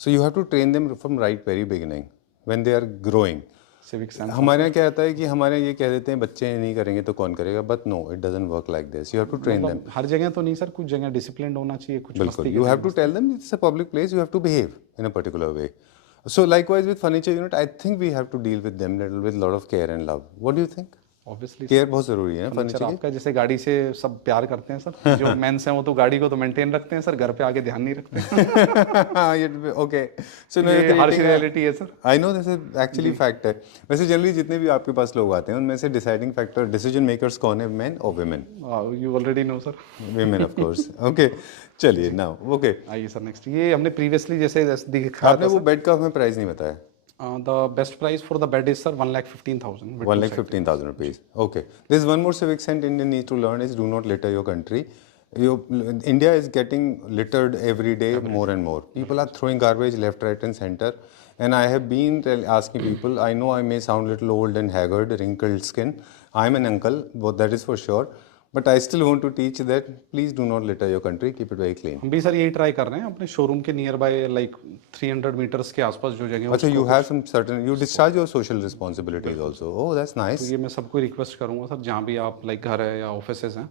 So you have to train them from right very beginning when they are growing. Civic sense हमारे यहाँ क्या आता है कि हमारे ये कह देते हैं बच्चे नहीं करेंगे तो कौन करेगा, but no, it doesn't work like this. You have to train them. हर जगह तो नहीं सर, कुछ जगह डिसिप्लिन होना चाहिए, कुछ बिल्कुल, मस्ती you have to tell them it's a public place, you have to behave in a particular way. So likewise with furniture unit, I think we have to deal with them little with lot of care and love. What do you think? Obviously care बहुत जरूरी है फर्नीचर फर्नीचर आपका, जैसे गाड़ी से सब प्यार करते हैं सर, जो मेंस हैं वो तो गाड़ी को तो मेंटेन रखते हैं सर, घर पे आके ध्यान नहीं रखते। ओके, सो ये हार्श रियलिटी है sir. I know this is actually fact है। वैसे जनरली जितने भी आपके पास लोग आते हैं उनमें से डिसाइडिंग फैक्टर, डिसीजन मेकर्स कौन है, मेन और women? You already know sir. Women of course. Okay, चलिए नाउ ओके, आइए सर नेक्स्ट। ये हमने प्रीवियसली जैसे दिखाया आपने वो बेड का हमें प्राइस नहीं बताया। The best price for the bed is sir 1,15,000. 1,15,000 rupees. Okay. There's one more civic sense Indian needs to learn is do not litter your country. India is getting littered every day more and more. People are throwing garbage left, right, and center. And I have been asking people. I know I may sound a little old and haggard, wrinkled skin. I'm an uncle, but that is for sure. But I still want to teach that please do not litter your country. Keep it very clean. हम भी सर यही ट्राई कर रहे हैं अपने शोरूम के नियर बाय, लाइक 300 मीटर्स के आसपास जो जगह है अच्छा, you have some certain, you discharge your social responsibilities also. Oh, that's nice. तो ये मैं सबको रिक्वेस्ट करूंगा सर, जहाँ भी आप लाइक घर है या ऑफिसेज हैं,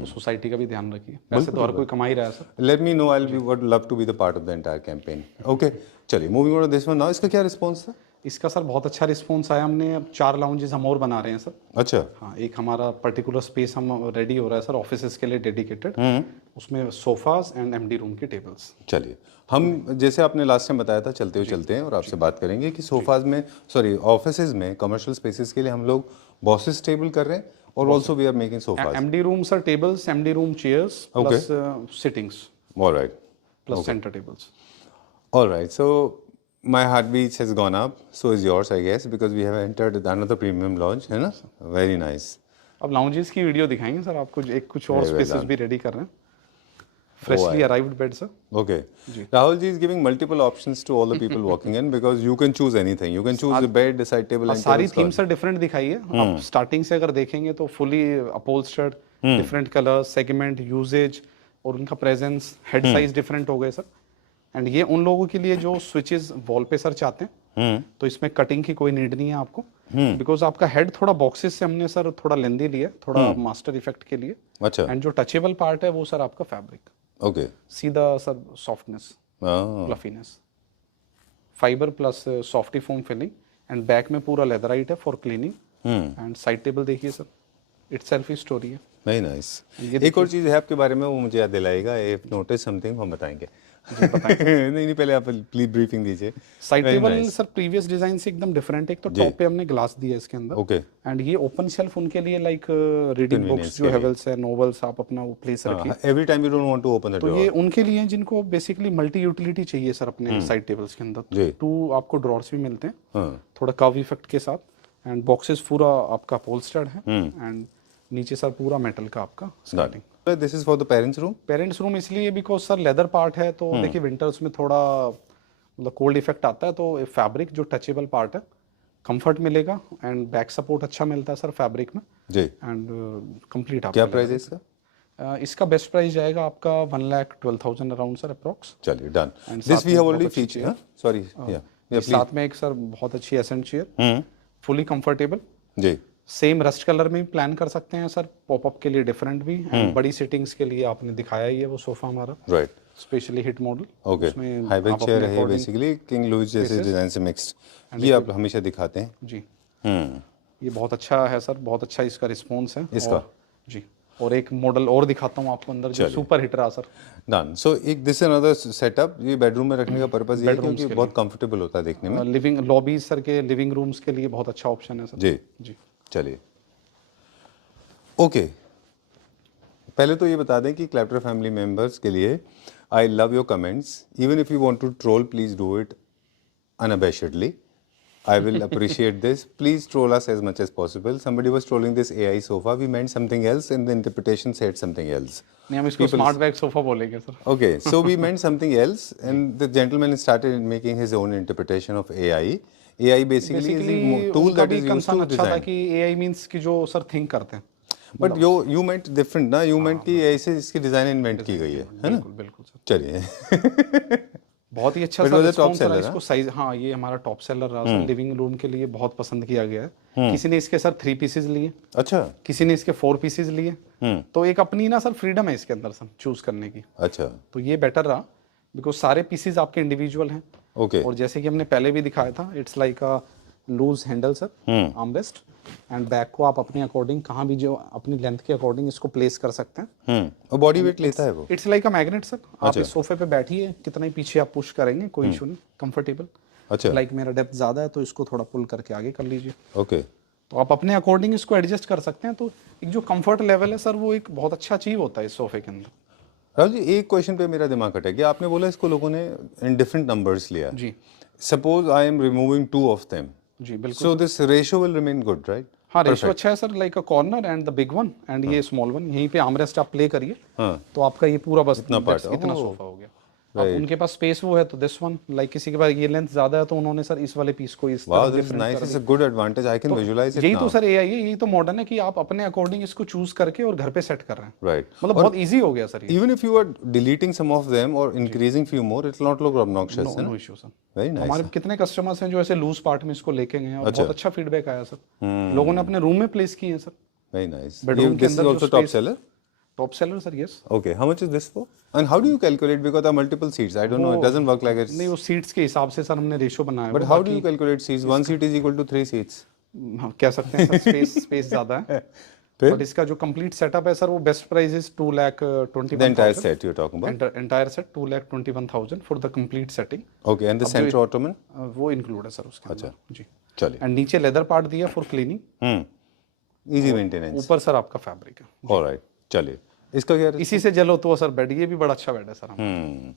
तो सोसाइटी का भी ध्यान रखिए। वैसे तो हर कोई कमा ही रहा है sir. Let me know. I'll be would love to be the part of the entire campaign. Okay. चलिए, moving on to this one now. इसका क्या रिस्पॉन्स था? इसका सर बहुत अच्छा रिस्पॉन्स आया। हमने अब 4 लाउंजेस हम और बना रहे हैं सर। अच्छा। हाँ, एक हमारा पर्टिकुलर स्पेस हम रेडी हो रहा है सर ऑफिसेज के लिए डेडिकेटेड, उसमें सोफाज एंड एमडी रूम के टेबल्स। चलिए, हम जैसे आपने लास्ट टाइम बताया था चलते हुए चलते हैं और आपसे बात करेंगे कि सोफाज में, सॉरी ऑफिसेज में, कमर्शियल स्पेसेस के लिए हम लोग बॉसेस टेबल कर रहे हैं और also we are making sofas. MD room sir tables, MD room chairs plus sittings alright, plus centre tables. Alright, so my heartbeat has gone up, so is yours I guess, because we have entered another premium lounge, है ना? Very nice. अब लाउंजेस की वीडियो दिखाएंगे सर आपको, एक कुछ और Very well स्पेसेस done. भी रेडी कर रहे हैं। Freshly arrived bed sir. Okay. Rahul ji is giving multiple options to all the people walking in because you can choose anything. You can choose the bed, the side table, and सारी थीम सर डिफरेंट दिखाई है। आप स्टार्टिंग से अगर देखेंगे तो fully upholstered, different colours, segment, usages और उनका प्रेजेंस, हेड साइज डिफरेंट हो गए सर। एंड ये उन लोगों के लिए जो स्विचेस वॉल पे सर चाहते हैं, तो इसमें कटिंग की कोई नीड नहीं है आपको, बिकॉज आपका हेड थोड़ा बॉक्सेस से हमने सर थोड़ा लेंदी लिया, थोड़ा मास्टर इफेक्ट के लिए। अच्छा। एंड जो टचेबल पार्ट है वो सर आपका फैब्रिक, Okay. सीधा sir softness, Oh. Fluffiness, fibre plus softy foam filling and back में पूरा लेदराइट है for cleaning and side table देखिए सर इटसेल्फ ही स्टोरी है। Very nice. ये एक और चीज़ है आपके बारे में, वो मुझे याद दिलाएगा, इफ नोटिस समथिंग हम बताएंगे। नहीं नहीं, पहले आप प्लीज ब्रीफिंग दीजिए। Side Very table nice. Sir previous design से एकदम डिफरेंट है। एक तो जी। टॉप पे हमने ग्लास दिया है इसके अंदर ओके। एंड ये ओपन शेल्फ उनके लिए लाइक रीडिंग Convenience बुक्स के जो लिए। हेवल्स है नोवेल्स आप अपना वो प्लेस रखिए। Every time you don't want to open the तो ये डोर। उनके लिए हैं जिनको बेसिकली मल्टी यूटिलिटी चाहिए सर अपने साइड टेबल्स के जी। अंदर। 2 आपको ड्रॉर्स भी मिलते हैं हाँ, थोड़ा कर्व इफेक्ट के साथ एंड बॉक्सेस पूरा आपका पोलस्टर्ड है एंड नीचे सर पूरा मेटल का आपका starting. This is for the parents room. Parents room इसलिए बिकॉज सर लेदर पार्ट है तो देखिए विंटर्स में थोड़ा मतलब कोल्ड इफेक्ट आता है तो फैब्रिक जो टचेबल पार्ट है कंफर्ट मिलेगा एंड बैक सपोर्ट अच्छा मिलता है सर फैब्रिक में जी। एंड कंप्लीट क्या प्राइस है इसका? इसका बेस्ट प्राइस जाएगा आपका 1,12,000 अराउंड सर अप्रोक्स। चलिए डन। And दिस साथ वी में हैव बहुत ऑलरेडी अच्छी फीचर। सॉरी, या साथ में एक सर बहुत अच्छी एसेंट चेयर फुली कंफर्टेबल जी। सेम रस्ट कलर में भी प्लान कर सकते हैं सर पॉपअप के लिए डिफरेंट भी एंड बड़ी सिटिंग्स के लिए आपने दिखाया ही है वो सोफा हमारा right. Specially hit model. Okay. High back chair है बेसिकली, किंग लुइस जैसे डिजाइन से मिक्स्ड। ये आप हमेशा दिखाते हैं। जी ये बहुत अच्छा है सर बहुत अच्छा इसका रिस्पॉन्स है इसका? जी और एक मॉडल और दिखाता हूँ आपको अंदर जो सुपर हिट रहा सर। डन। सो एक दिस अनदर सेटअप, ये बेडरूम में रखने का पर्पस ये है क्योंकि बहुत कंफर्टेबल होता है देखने में। लिविंग लॉबीज सर के लिविंग रूम्स के लिए बहुत अच्छा ऑप्शन है सर। जी जी चलिए। ओके, पहले तो ये बता दें कि क्लैप्टर फैमिली मेंबर्स के लिए I love your comments. Even if you want to troll please do it unabashedly. I will appreciate this. Please troll us as much as possible. Somebody was trolling this AI sofa. We meant something else and the interpretation said something else. नहीं हम इसको स्मार्ट बैग सोफा बोलेंगे sir. Okay, so we meant something else and the gentleman started making his own interpretation of AI. AI basically is a tool उनका that भी is used कंसर्न to अच्छा था design. कि AI मींस कि जो सर थिंक करते हैं। But you meant different ना? You meant कि ऐसे इसकी डिजाइन इन्वेंट की गई है ना? बिल्कुल बिल्कुल सर। चलिए। बहुत ही अच्छा But sir was it top response रहा seller, इसको साइज। हाँ ये हमारा टॉप सेलर रहा सर लिविंग रूम के लिए बहुत पसंद किया गया है। किसी ने इसके सर 3 पीसेज लिए अच्छा किसी ने इसके 4 पीसेज लिए तो एक अपनी ना सर फ्रीडम है इसके अंदर सर चूज करने की। अच्छा तो ये बेटर रहा बिकॉज सारे पीसेज आपके इंडिविजुअल हैं ओके और जैसे कि हमने पहले भी दिखाया था it's like a loose handle sir armrest and back को आप अपने अकॉर्डिंग कहाँ भी जो अपनी लेंथ के अकॉर्डिंग इसको प्लेस कर सकते हैं। और बॉडी वेट लेता है वो? It's like a magnet sir. आप इस सोफे पे बैठिए कितना ही पीछे आप पुश करेंगे कोई इशू नहीं कंफर्टेबल। अच्छा लाइक मेरा डेप्थ ज़्यादा है तो इसको थोड़ा पुल करके आगे कर लीजिए ओके तो आप अपने अकॉर्डिंग इसको एडजस्ट कर सकते हैं। तो एक जो कंफर्ट लेवल है सर वो एक बहुत अच्छा अचीव होता है इस सोफे के अंदर। राहुल जी, एक क्वेश्चन पे मेरा दिमाग अटक गया। आपने बोला इसको लोगों ने इन डिफरेंट नंबर्स लिया। जी suppose I am removing 2 of them, जी बिल्कुल। So this ratio will remain good right? हाँ रेशियो अच्छा है sir like a corner and the big one and ये स्मॉल वन यहीं पे आर्मरेस्ट आप प्ले करिए तो आपका ये पूरा बस इतना part, इतना सोफा हो गया। अब उनके पास स्पेस वो है तो दिस वन लाइक किसी के पास ये लेंथ ज्यादा है तो उन्होंने सर इस वाले पीस को इस वाओ, तरह दिस इज different नाइस, कर it's a good advantage, I can visualise it यही नाउ। तो सर एआई है यही तो मॉडर्न है कि आप अपने अकॉर्डिंग इसको चूज करके और घर पे सेट कर रहे हैं। राइट, मतलब बहुत इजी हो गया सर ये। even if you are deleting some of them or increasing few more, it will not look obnoxious. No issue sir. Very nice. हमारे कितने कस्टमर्स हैं जो ऐसे लूज पार्ट में इसको लेके गए हैं और बहुत अच्छा फीडबैक आया सर। लोगों ने अपने रूम में प्लेस किए हैं सर। Very nice. बेडरूम के This is अंदर also top seller? Top seller sir yes. Okay, how much is this for? And how do you calculate, because there are multiple seats? I don't know, it doesn't work like it's... नहीं वो सीट्स के हिसाब से सर हमने रेशियो बनाया है। But how do you calculate seats? 1 seat is equal to 3 seats. हाँ, कह सकते हैं सर स्पेस ज्यादा है। फिर? बट इसका जो कंप्लीट सेटअप है सर वो best price is 2,21,000। The entire set you're talking about? Entire set 2,21,000 for the complete setting. Okay, and the center ottoman? वो इंक्लूड है सर उसके अंदर जी। चलिए। एंड नीचे लेदर पार्ट दिया फॉर क्लीनिंग। Easy maintenance. ऊपर सर आपका फैब्रिक है। All right, चलिए। इसका क्या? इसी से जल होता है सर बेड। ये भी बड़ा अच्छा बेड है सर। हम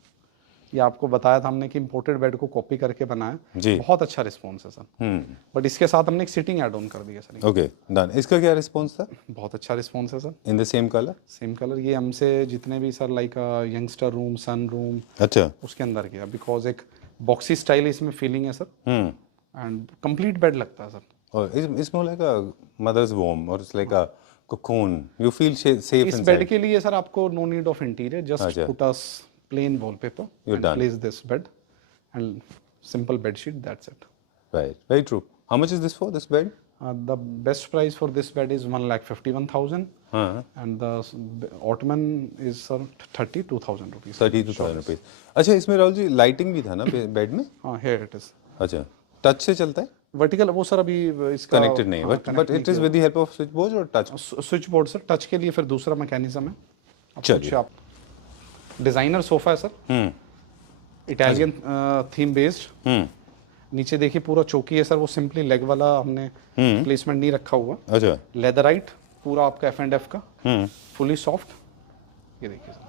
ये आपको बताया था हमने कि इंपोर्टेड बेड को कॉपी करके बनाया। जी। बहुत अच्छा रिस्पॉन्स है सर। बट इसके साथ हमने एक सीटिंग ऐड ऑन कर दिया सर। Okay, done. इसका क्या response था? बहुत अच्छा रिस्पॉन्स है sir. In the same color? Same colour ये हमसे जितने भी सर लाइक यंगस्टर रूम सन रूम अच्छा। उसके अंदर किया बिकॉज एक बॉक्सी स्टाइल इसमें फीलिंग है सर एंड कंप्लीट बेड लगता है सर। और इसमें like a mother's womb or it's like a cocoon. You feel safe इस inside. बेड के लिए सर आपको no need of interior just अच्छा। Put us plain wallpaper You're done. Place this bed and simple bedsheet that's it. Right, very true. How much is this for, this bed? The best price for this bed is 1,51,000 हाँ, and the ottoman is sir 32,000 rupees। 32,000 rupees. अच्छा, इसमें राहुल जी लाइटिंग भी था ना बेड में? हाँ here it is। अच्छा, टच से चलता है? वर्टिकल वो सर अभी इसका कनेक्टेड नहीं है, but it is with the help of switch board और touch. Switch board sir, touch के लिए फिर दूसरा मैकेनिज्म है। अब चलिए। कुछ आप डिजाइनर सोफा है सर, इटालियन थीम बेस्ड। नीचे देखिए पूरा चौकी है सर, वो सिंपली लेग वाला हमने प्लेसमेंट नहीं रखा हुआ। अच्छा, लेदराइट पूरा आपका F&F का, फुली सॉफ्ट। ये देखिए sir,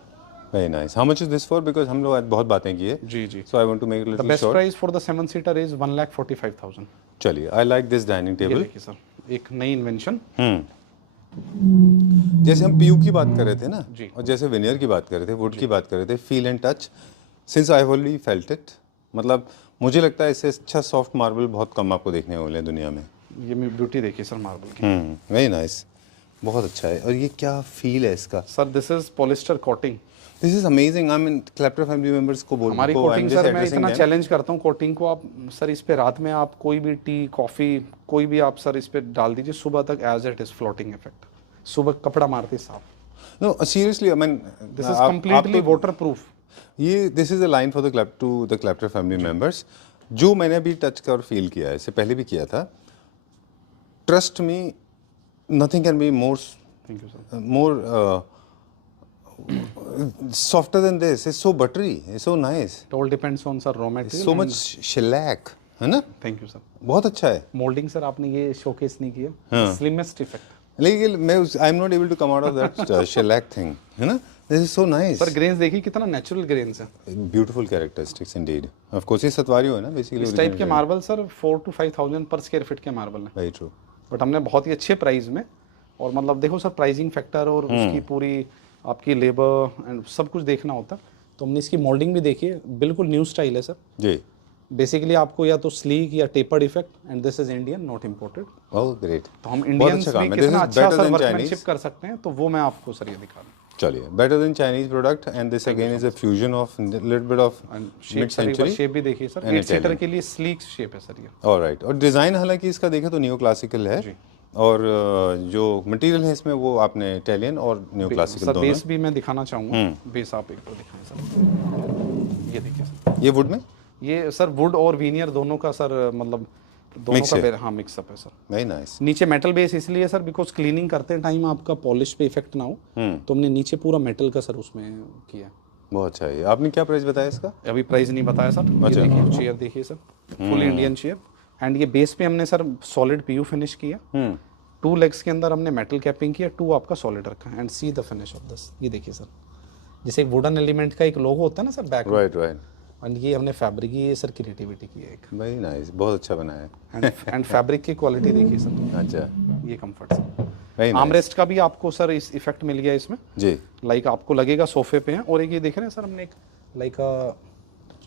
very nice. How much is this for? Because हम लोग आज बहुत बातें की है, जी जी। So I want to make it the little best short. Price for the 7 seater is 1,45,000। चलिए, आई लाइक दिस डाइनिंग ये टेबल। देखिए सर, एक नई इन्वेंशन। जैसे हम पीयू की बात कर रहे थे ना, जी। और जैसे विनियर की बात कर रहे थे, वुड की बात कर रहे थे, feel and touch, since I already felt it, मतलब मुझे लगता है इससे अच्छा सॉफ्ट मार्बल बहुत कम आपको देखने को मिले दुनिया में। ये ब्यूटी देखिए सर मार्बल की। वेरी नाइस, बहुत अच्छा है। और ये क्या फील है इसका? Sir this is polyester coating. This is amazing. I mean Clapter family members को बोल हमारी कोटिंग सर, मैं इतना चैलेंज करता हूँ कोटिंग को। आप सर इस पे रात में आप कोई भी टी कॉफी कोई भी आप सर इस पे डाल दीजिए, सुबह तक as it is floating effect, सुबह कपड़ा मारते साफ। No seriously, I mean this is completely waterproof. ये this is a line for the Clapter family members, जो मैंने अभी टच कर फील किया है, इससे पहले भी किया था। Trust me, nothing can be more thank you sir. more softer than this. It's so buttery. It's so nice. It all depends on sir raw material. So much shellac, है ना? Thank you sir. बहुत अच्छा है। मोल्डिंग सर आपने ये शोकेस नहीं किया, स्लिमेस्ट इफेक्ट। लेकिन मैं I am not able to come out of that shellac thing, है ना? This is so nice. Sir grains देखिए कितना नेचुरल ग्रेन्स है। Beautiful characteristics indeed. Of course, ये सतवारी है ना बेसिकली। इस टाइप के मार्बल सर 4 to 5,000 पर स्क्वायर फीट के मार्बल है, Very true. बट हमने बहुत ही अच्छे प्राइस में, और मतलब देखो सर प्राइसिंग फैक्टर और उसकी पूरी आपकी लेबर एंड सब कुछ देखना होता। तो हमने इसकी मोल्डिंग भी देखी है, बिल्कुल न्यू स्टाइल है सर। जी। बेसिकली आपको या तो स्लीक या tapered effect, and this is Indian not imported. Oh, great. तो हम बहुत इंडियंस अच्छा भी काम है। This कितना is अच्छा better sir than workmanship Chinese. कर सकते हैं, तो वो मैं आपको सर ये दिखा दूँ। चलिए, better than Chinese product, and this again is a fusion of little bit of mid-century. Shape भी देखिए सर, and 8 सीटर Italian. के लिए स्लीक शेप है सर ये। ऑलराइट। और डिज़ाइन हालांकि इसका देखें तो न्यू क्लासिकल है, और जो मटेरियल है इसमें वो आपने इटालियन और न्यू क्लासिकल सर दोनों। बेस भी मैं दिखाना चाहूँगा, बेस आप एक बार दिखाएं सर। ये देखिए सर, ये वुड में ये सर वुड और वीनियर दोनों का सर, मतलब दोनों Mix का है। हाँ मिक्सअप है सर। Very nice. नीचे मेटल बेस इसलिए सर बिकॉज क्लीनिंग करते टाइम आपका पॉलिश पे इफेक्ट ना हो, तो हमने नीचे पूरा मेटल का सर उसमें किया। बहुत अच्छा है। आपने क्या प्राइस बताया इसका? अभी प्राइस नहीं बताया सर। ये अच्छा। देखिए चेयर देखिए sir, full Indian chair, and ये बेस पे हमने सर सॉलिड पीयू फिनिश किया। 2 लेग्स के अंदर हमने मेटल कैपिंग किया, 2 आपका सॉलिड रखा, and see the finish off this. ये देखिए सर, जैसे एक वुडन एलिमेंट का एक लोगो होता है ना सर बैक में, राइट राइट। एंड ये हमने फैब्रिक, ये सर क्रिएटिविटी की है एक, वेरी नाइस, बहुत अच्छा बना है। एंड फैब्रिक की क्वालिटी देखिए सर। अच्छा, ये comfort sir, very nice. Armrest का भी आपको सर इस इफेक्ट मिल गया इसमें, जी। लाइक आपको लगेगा सोफे पे हैं। और एक ये देख रहे हैं सर हमने एक लाइक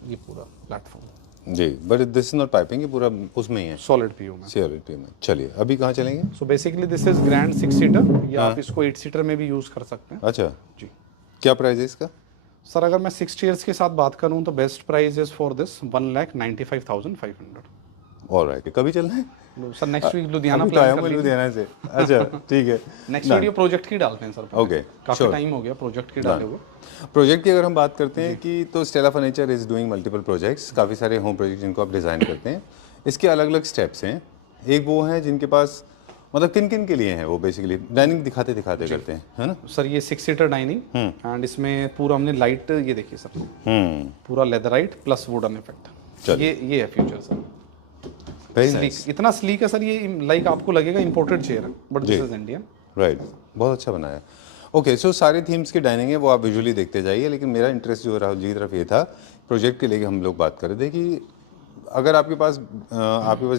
ये पूरा प्लेटफॉर्म जी, but this is not piping, ये पूरा उसमें ही है, सॉलिड पीयू में। सीआरपी में। चलिए, अभी कहाँ चलेंगे? So basically this is grand 6 seater, या आप इसको 8 सीटर में भी यूज कर सकते हैं। अच्छा, जी क्या प्राइस है इसका? सर अगर मैं 6 चेयर्स के साथ बात करूं तो best price is for this 1,95,500। Alright, कभी चलना है? सर नेक्स्ट वीक लुधियाना अभी तो आया प्लान हूँ कर मैं लीजिए। लुधियाना से। अच्छा, ठीक है। नेक्स्ट वीडियो प्रोजेक्ट की डालते हैं सर। Okay, काफी sure. टाइम हो गया प्रोजेक्ट की डाले हुए। प्रोजेक्ट की अगर हम बात करते हैं कि तो Stella furniture is doing multiple projects, काफ़ी सारे होम प्रोजेक्ट जिनको आप डिज़ाइन करते हैं। इसके अलग अलग स्टेप्स हैं। एक वो हैं जिनके पास मतलब किन किन के लिए हैं, वो बेसिकली डाइनिंग दिखाते दिखाते करते हैं, है ना? सर ये 6 सीटर डाइनिंग, एंड इसमें पूरा हमने लाइट, ये देखिए सर पूरा लेदराइट प्लस वुडन इफेक्ट। ये है future sir. Very sleek, nice. इतना स्लीक है सर, ये लाइक आपको लगेगा इंपोर्टेड चेयर है, but this is Indian. Right, बहुत अच्छा बनाया। ओके, सो सारे थीम्स की डाइनिंग है वो आप विजुअली देखते जाइए, लेकिन मेरा इंटरेस्ट जो राहुल जी की तरफ ये था, प्रोजेक्ट के लिए हम लोग बात कर रहे थे कि अगर आपके पास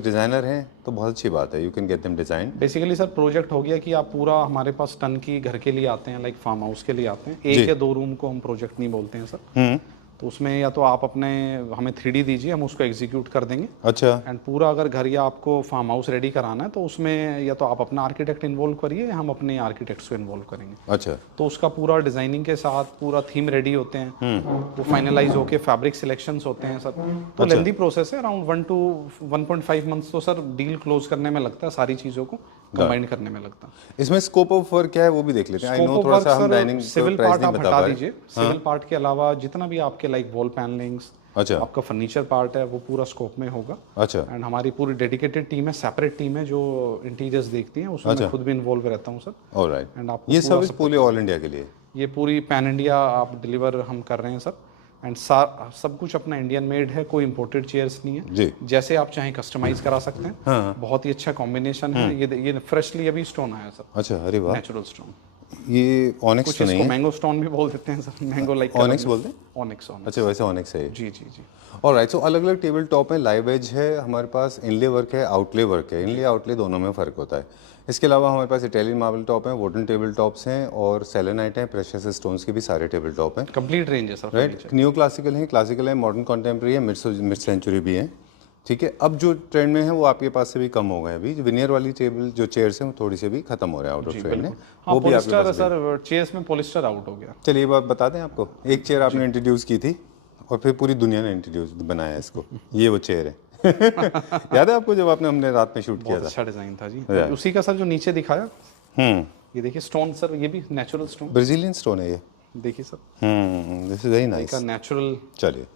डिज़ाइनर हैं तो बहुत अच्छी बात है, you can get them design. Basically sir project हो गया कि आप पूरा हमारे पास टन की घर के लिए आते हैं, लाइक फार्म हाउस के लिए आते हैं। 1 या 2 रूम को हम प्रोजेक्ट नहीं बोलते हैं सर। तो उसमें या तो आप अपने हमें 3D दीजिए, हम उसको एग्जीक्यूट कर देंगे। अच्छा, एंड पूरा अगर घर या आपको फार्म हाउस रेडी कराना है तो उसमें या तो आप अपना आर्किटेक्ट इन्वॉल्व करिए या हम अपने आर्किटेक्ट्स को इन्वॉल्व करेंगे। अच्छा, तो उसका पूरा डिजाइनिंग के साथ पूरा थीम रेडी होते हैं, वो फाइनलाइज होके फैब्रिक सिलेक्शंस होते हैं सर। तो लेंदी प्रोसेस है, अराउंड 1 to 1.5 मंथ्स तो सर डील क्लोज करने में लगता है, सारी चीज़ों को कंबाइन करने में लगता है। इसमें स्कोप ऑफ वर्क क्या है वो भी देख लेते हैं। आई नो थोड़ा सा हम डाइनिंग सिविल प्राइस पार्ट नहीं आप बता हटा पा रहे। दीजिए, सिविल पार्ट के अलावा जितना भी आपके लाइक वॉल पैनलिंग्स, अच्छा। आपका फर्नीचर पार्ट है वो पूरा स्कोप में होगा। अच्छा। एंड हमारी पूरी डेडिकेटेड टीम है, सेपरेट टीम है जो इंटीरियर्स देखती है, उसमें मैं खुद भी इन्वॉल्व रहता हूँ सर। ऑलराइट। एंड आपको ये पूरा सर्विस पूरे ऑल इंडिया के लिए? ये पूरी पैन इंडिया आप डिलीवर हम कर रहे हैं सर। एंड सब कुछ अपना इंडियन मेड है, कोई इंपोर्टेड चेयर्स नहीं है जी। जैसे आप चाहें कस्टमाइज करा सकते हैं। हाँ। बहुत ही अच्छा कॉम्बिनेशन है। ये फ्रेशली अभी स्टोन आया सर, अच्छा, अरे वाह। Natural stone. ये ऑनिक्स कुछ तो नहीं इसको है? मैंगो स्टोन भी बोल देते हैं सर, मैंगो लाइक ऑनिक्स बोलते हैं? ऑनिक्स। अच्छा, वैसे ऑनिक्स है। जी जी जी। ऑलराइट, सो अलग अलग टेबल टॉप है, लाइव एज है हमारे पास, इनले वर्क है, आउटले वर्क है। इनले आउटले दोनों में फ़र्क होता है। इसके अलावा हमारे पास इटालियन मार्बल टॉप हैं, वुडन टेबल टॉप्स हैं और सेलेनाइट हैं, प्रेशियस स्टोन्स के भी सारे टेबल टॉप हैं। कंप्लीट रेंज है सर। राइट, न्यू क्लासिकल हैं, क्लासिकल है, मॉडर्न कॉन्टेम्प्रेरी है, मिड सेंचुरी भी हैं। ठीक है, अब जो ट्रेंड में है वो आपके पास से भी कम हो गए। अभी विनियर वाली टेबल जो चेयर्स हैं वो थोड़ी सी भी खत्म हो रहे हैं आउट ऑफ ट्रेंड में। हाँ, वो भी आपके पॉलिस्टर पास सर, चेयर्स में पॉलिस्टर आउट हो गया। चलिए, ये बात बता दें आपको, एक चेयर आपने इंट्रोड्यूस की थी और फिर पूरी दुनिया ने इंट्रोड्यूस बनाया इसको। ये वो चेयर है। याद है आपको जब हमने रात में शूट किया बहुत था? अच्छा डिजाइन था जी। उसी का सर जो नीचे दिखाया, ये देखिए स्टोन सर, ये भी नेचुरल स्टोन, ब्राजीलियन स्टोन है ये। देखिए sir, this is very nice. का नेचुरल। चलिए,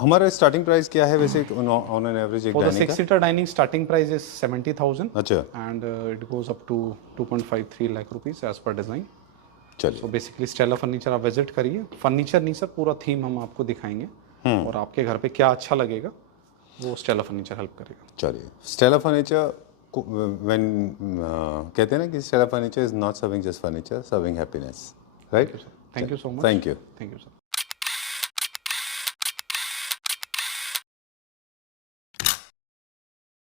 हमारा स्टार्टिंग प्राइस क्या है वैसे ऑन एन एवरेज एक for the dining 6 seater dining starting price is 70,000 अच्छा, and it goes up to 2.53 lakh rupees as per design. चलिए। तो बेसिकली स्टेला फर्नीचर आप विजिट करिए। फर्नीचर नहीं सर, पूरा थीम हम आपको दिखाएंगे और आपके घर पे क्या अच्छा लगेगा वो स्टेला फर्नीचर हेल्प करेगा। चलिए, स्टेला फर्नीचर व्हेन कहते हैं ना कि Stella furniture is not serving just furniture, serving happiness, right? Thank you so much. Thank you. Thank you sir.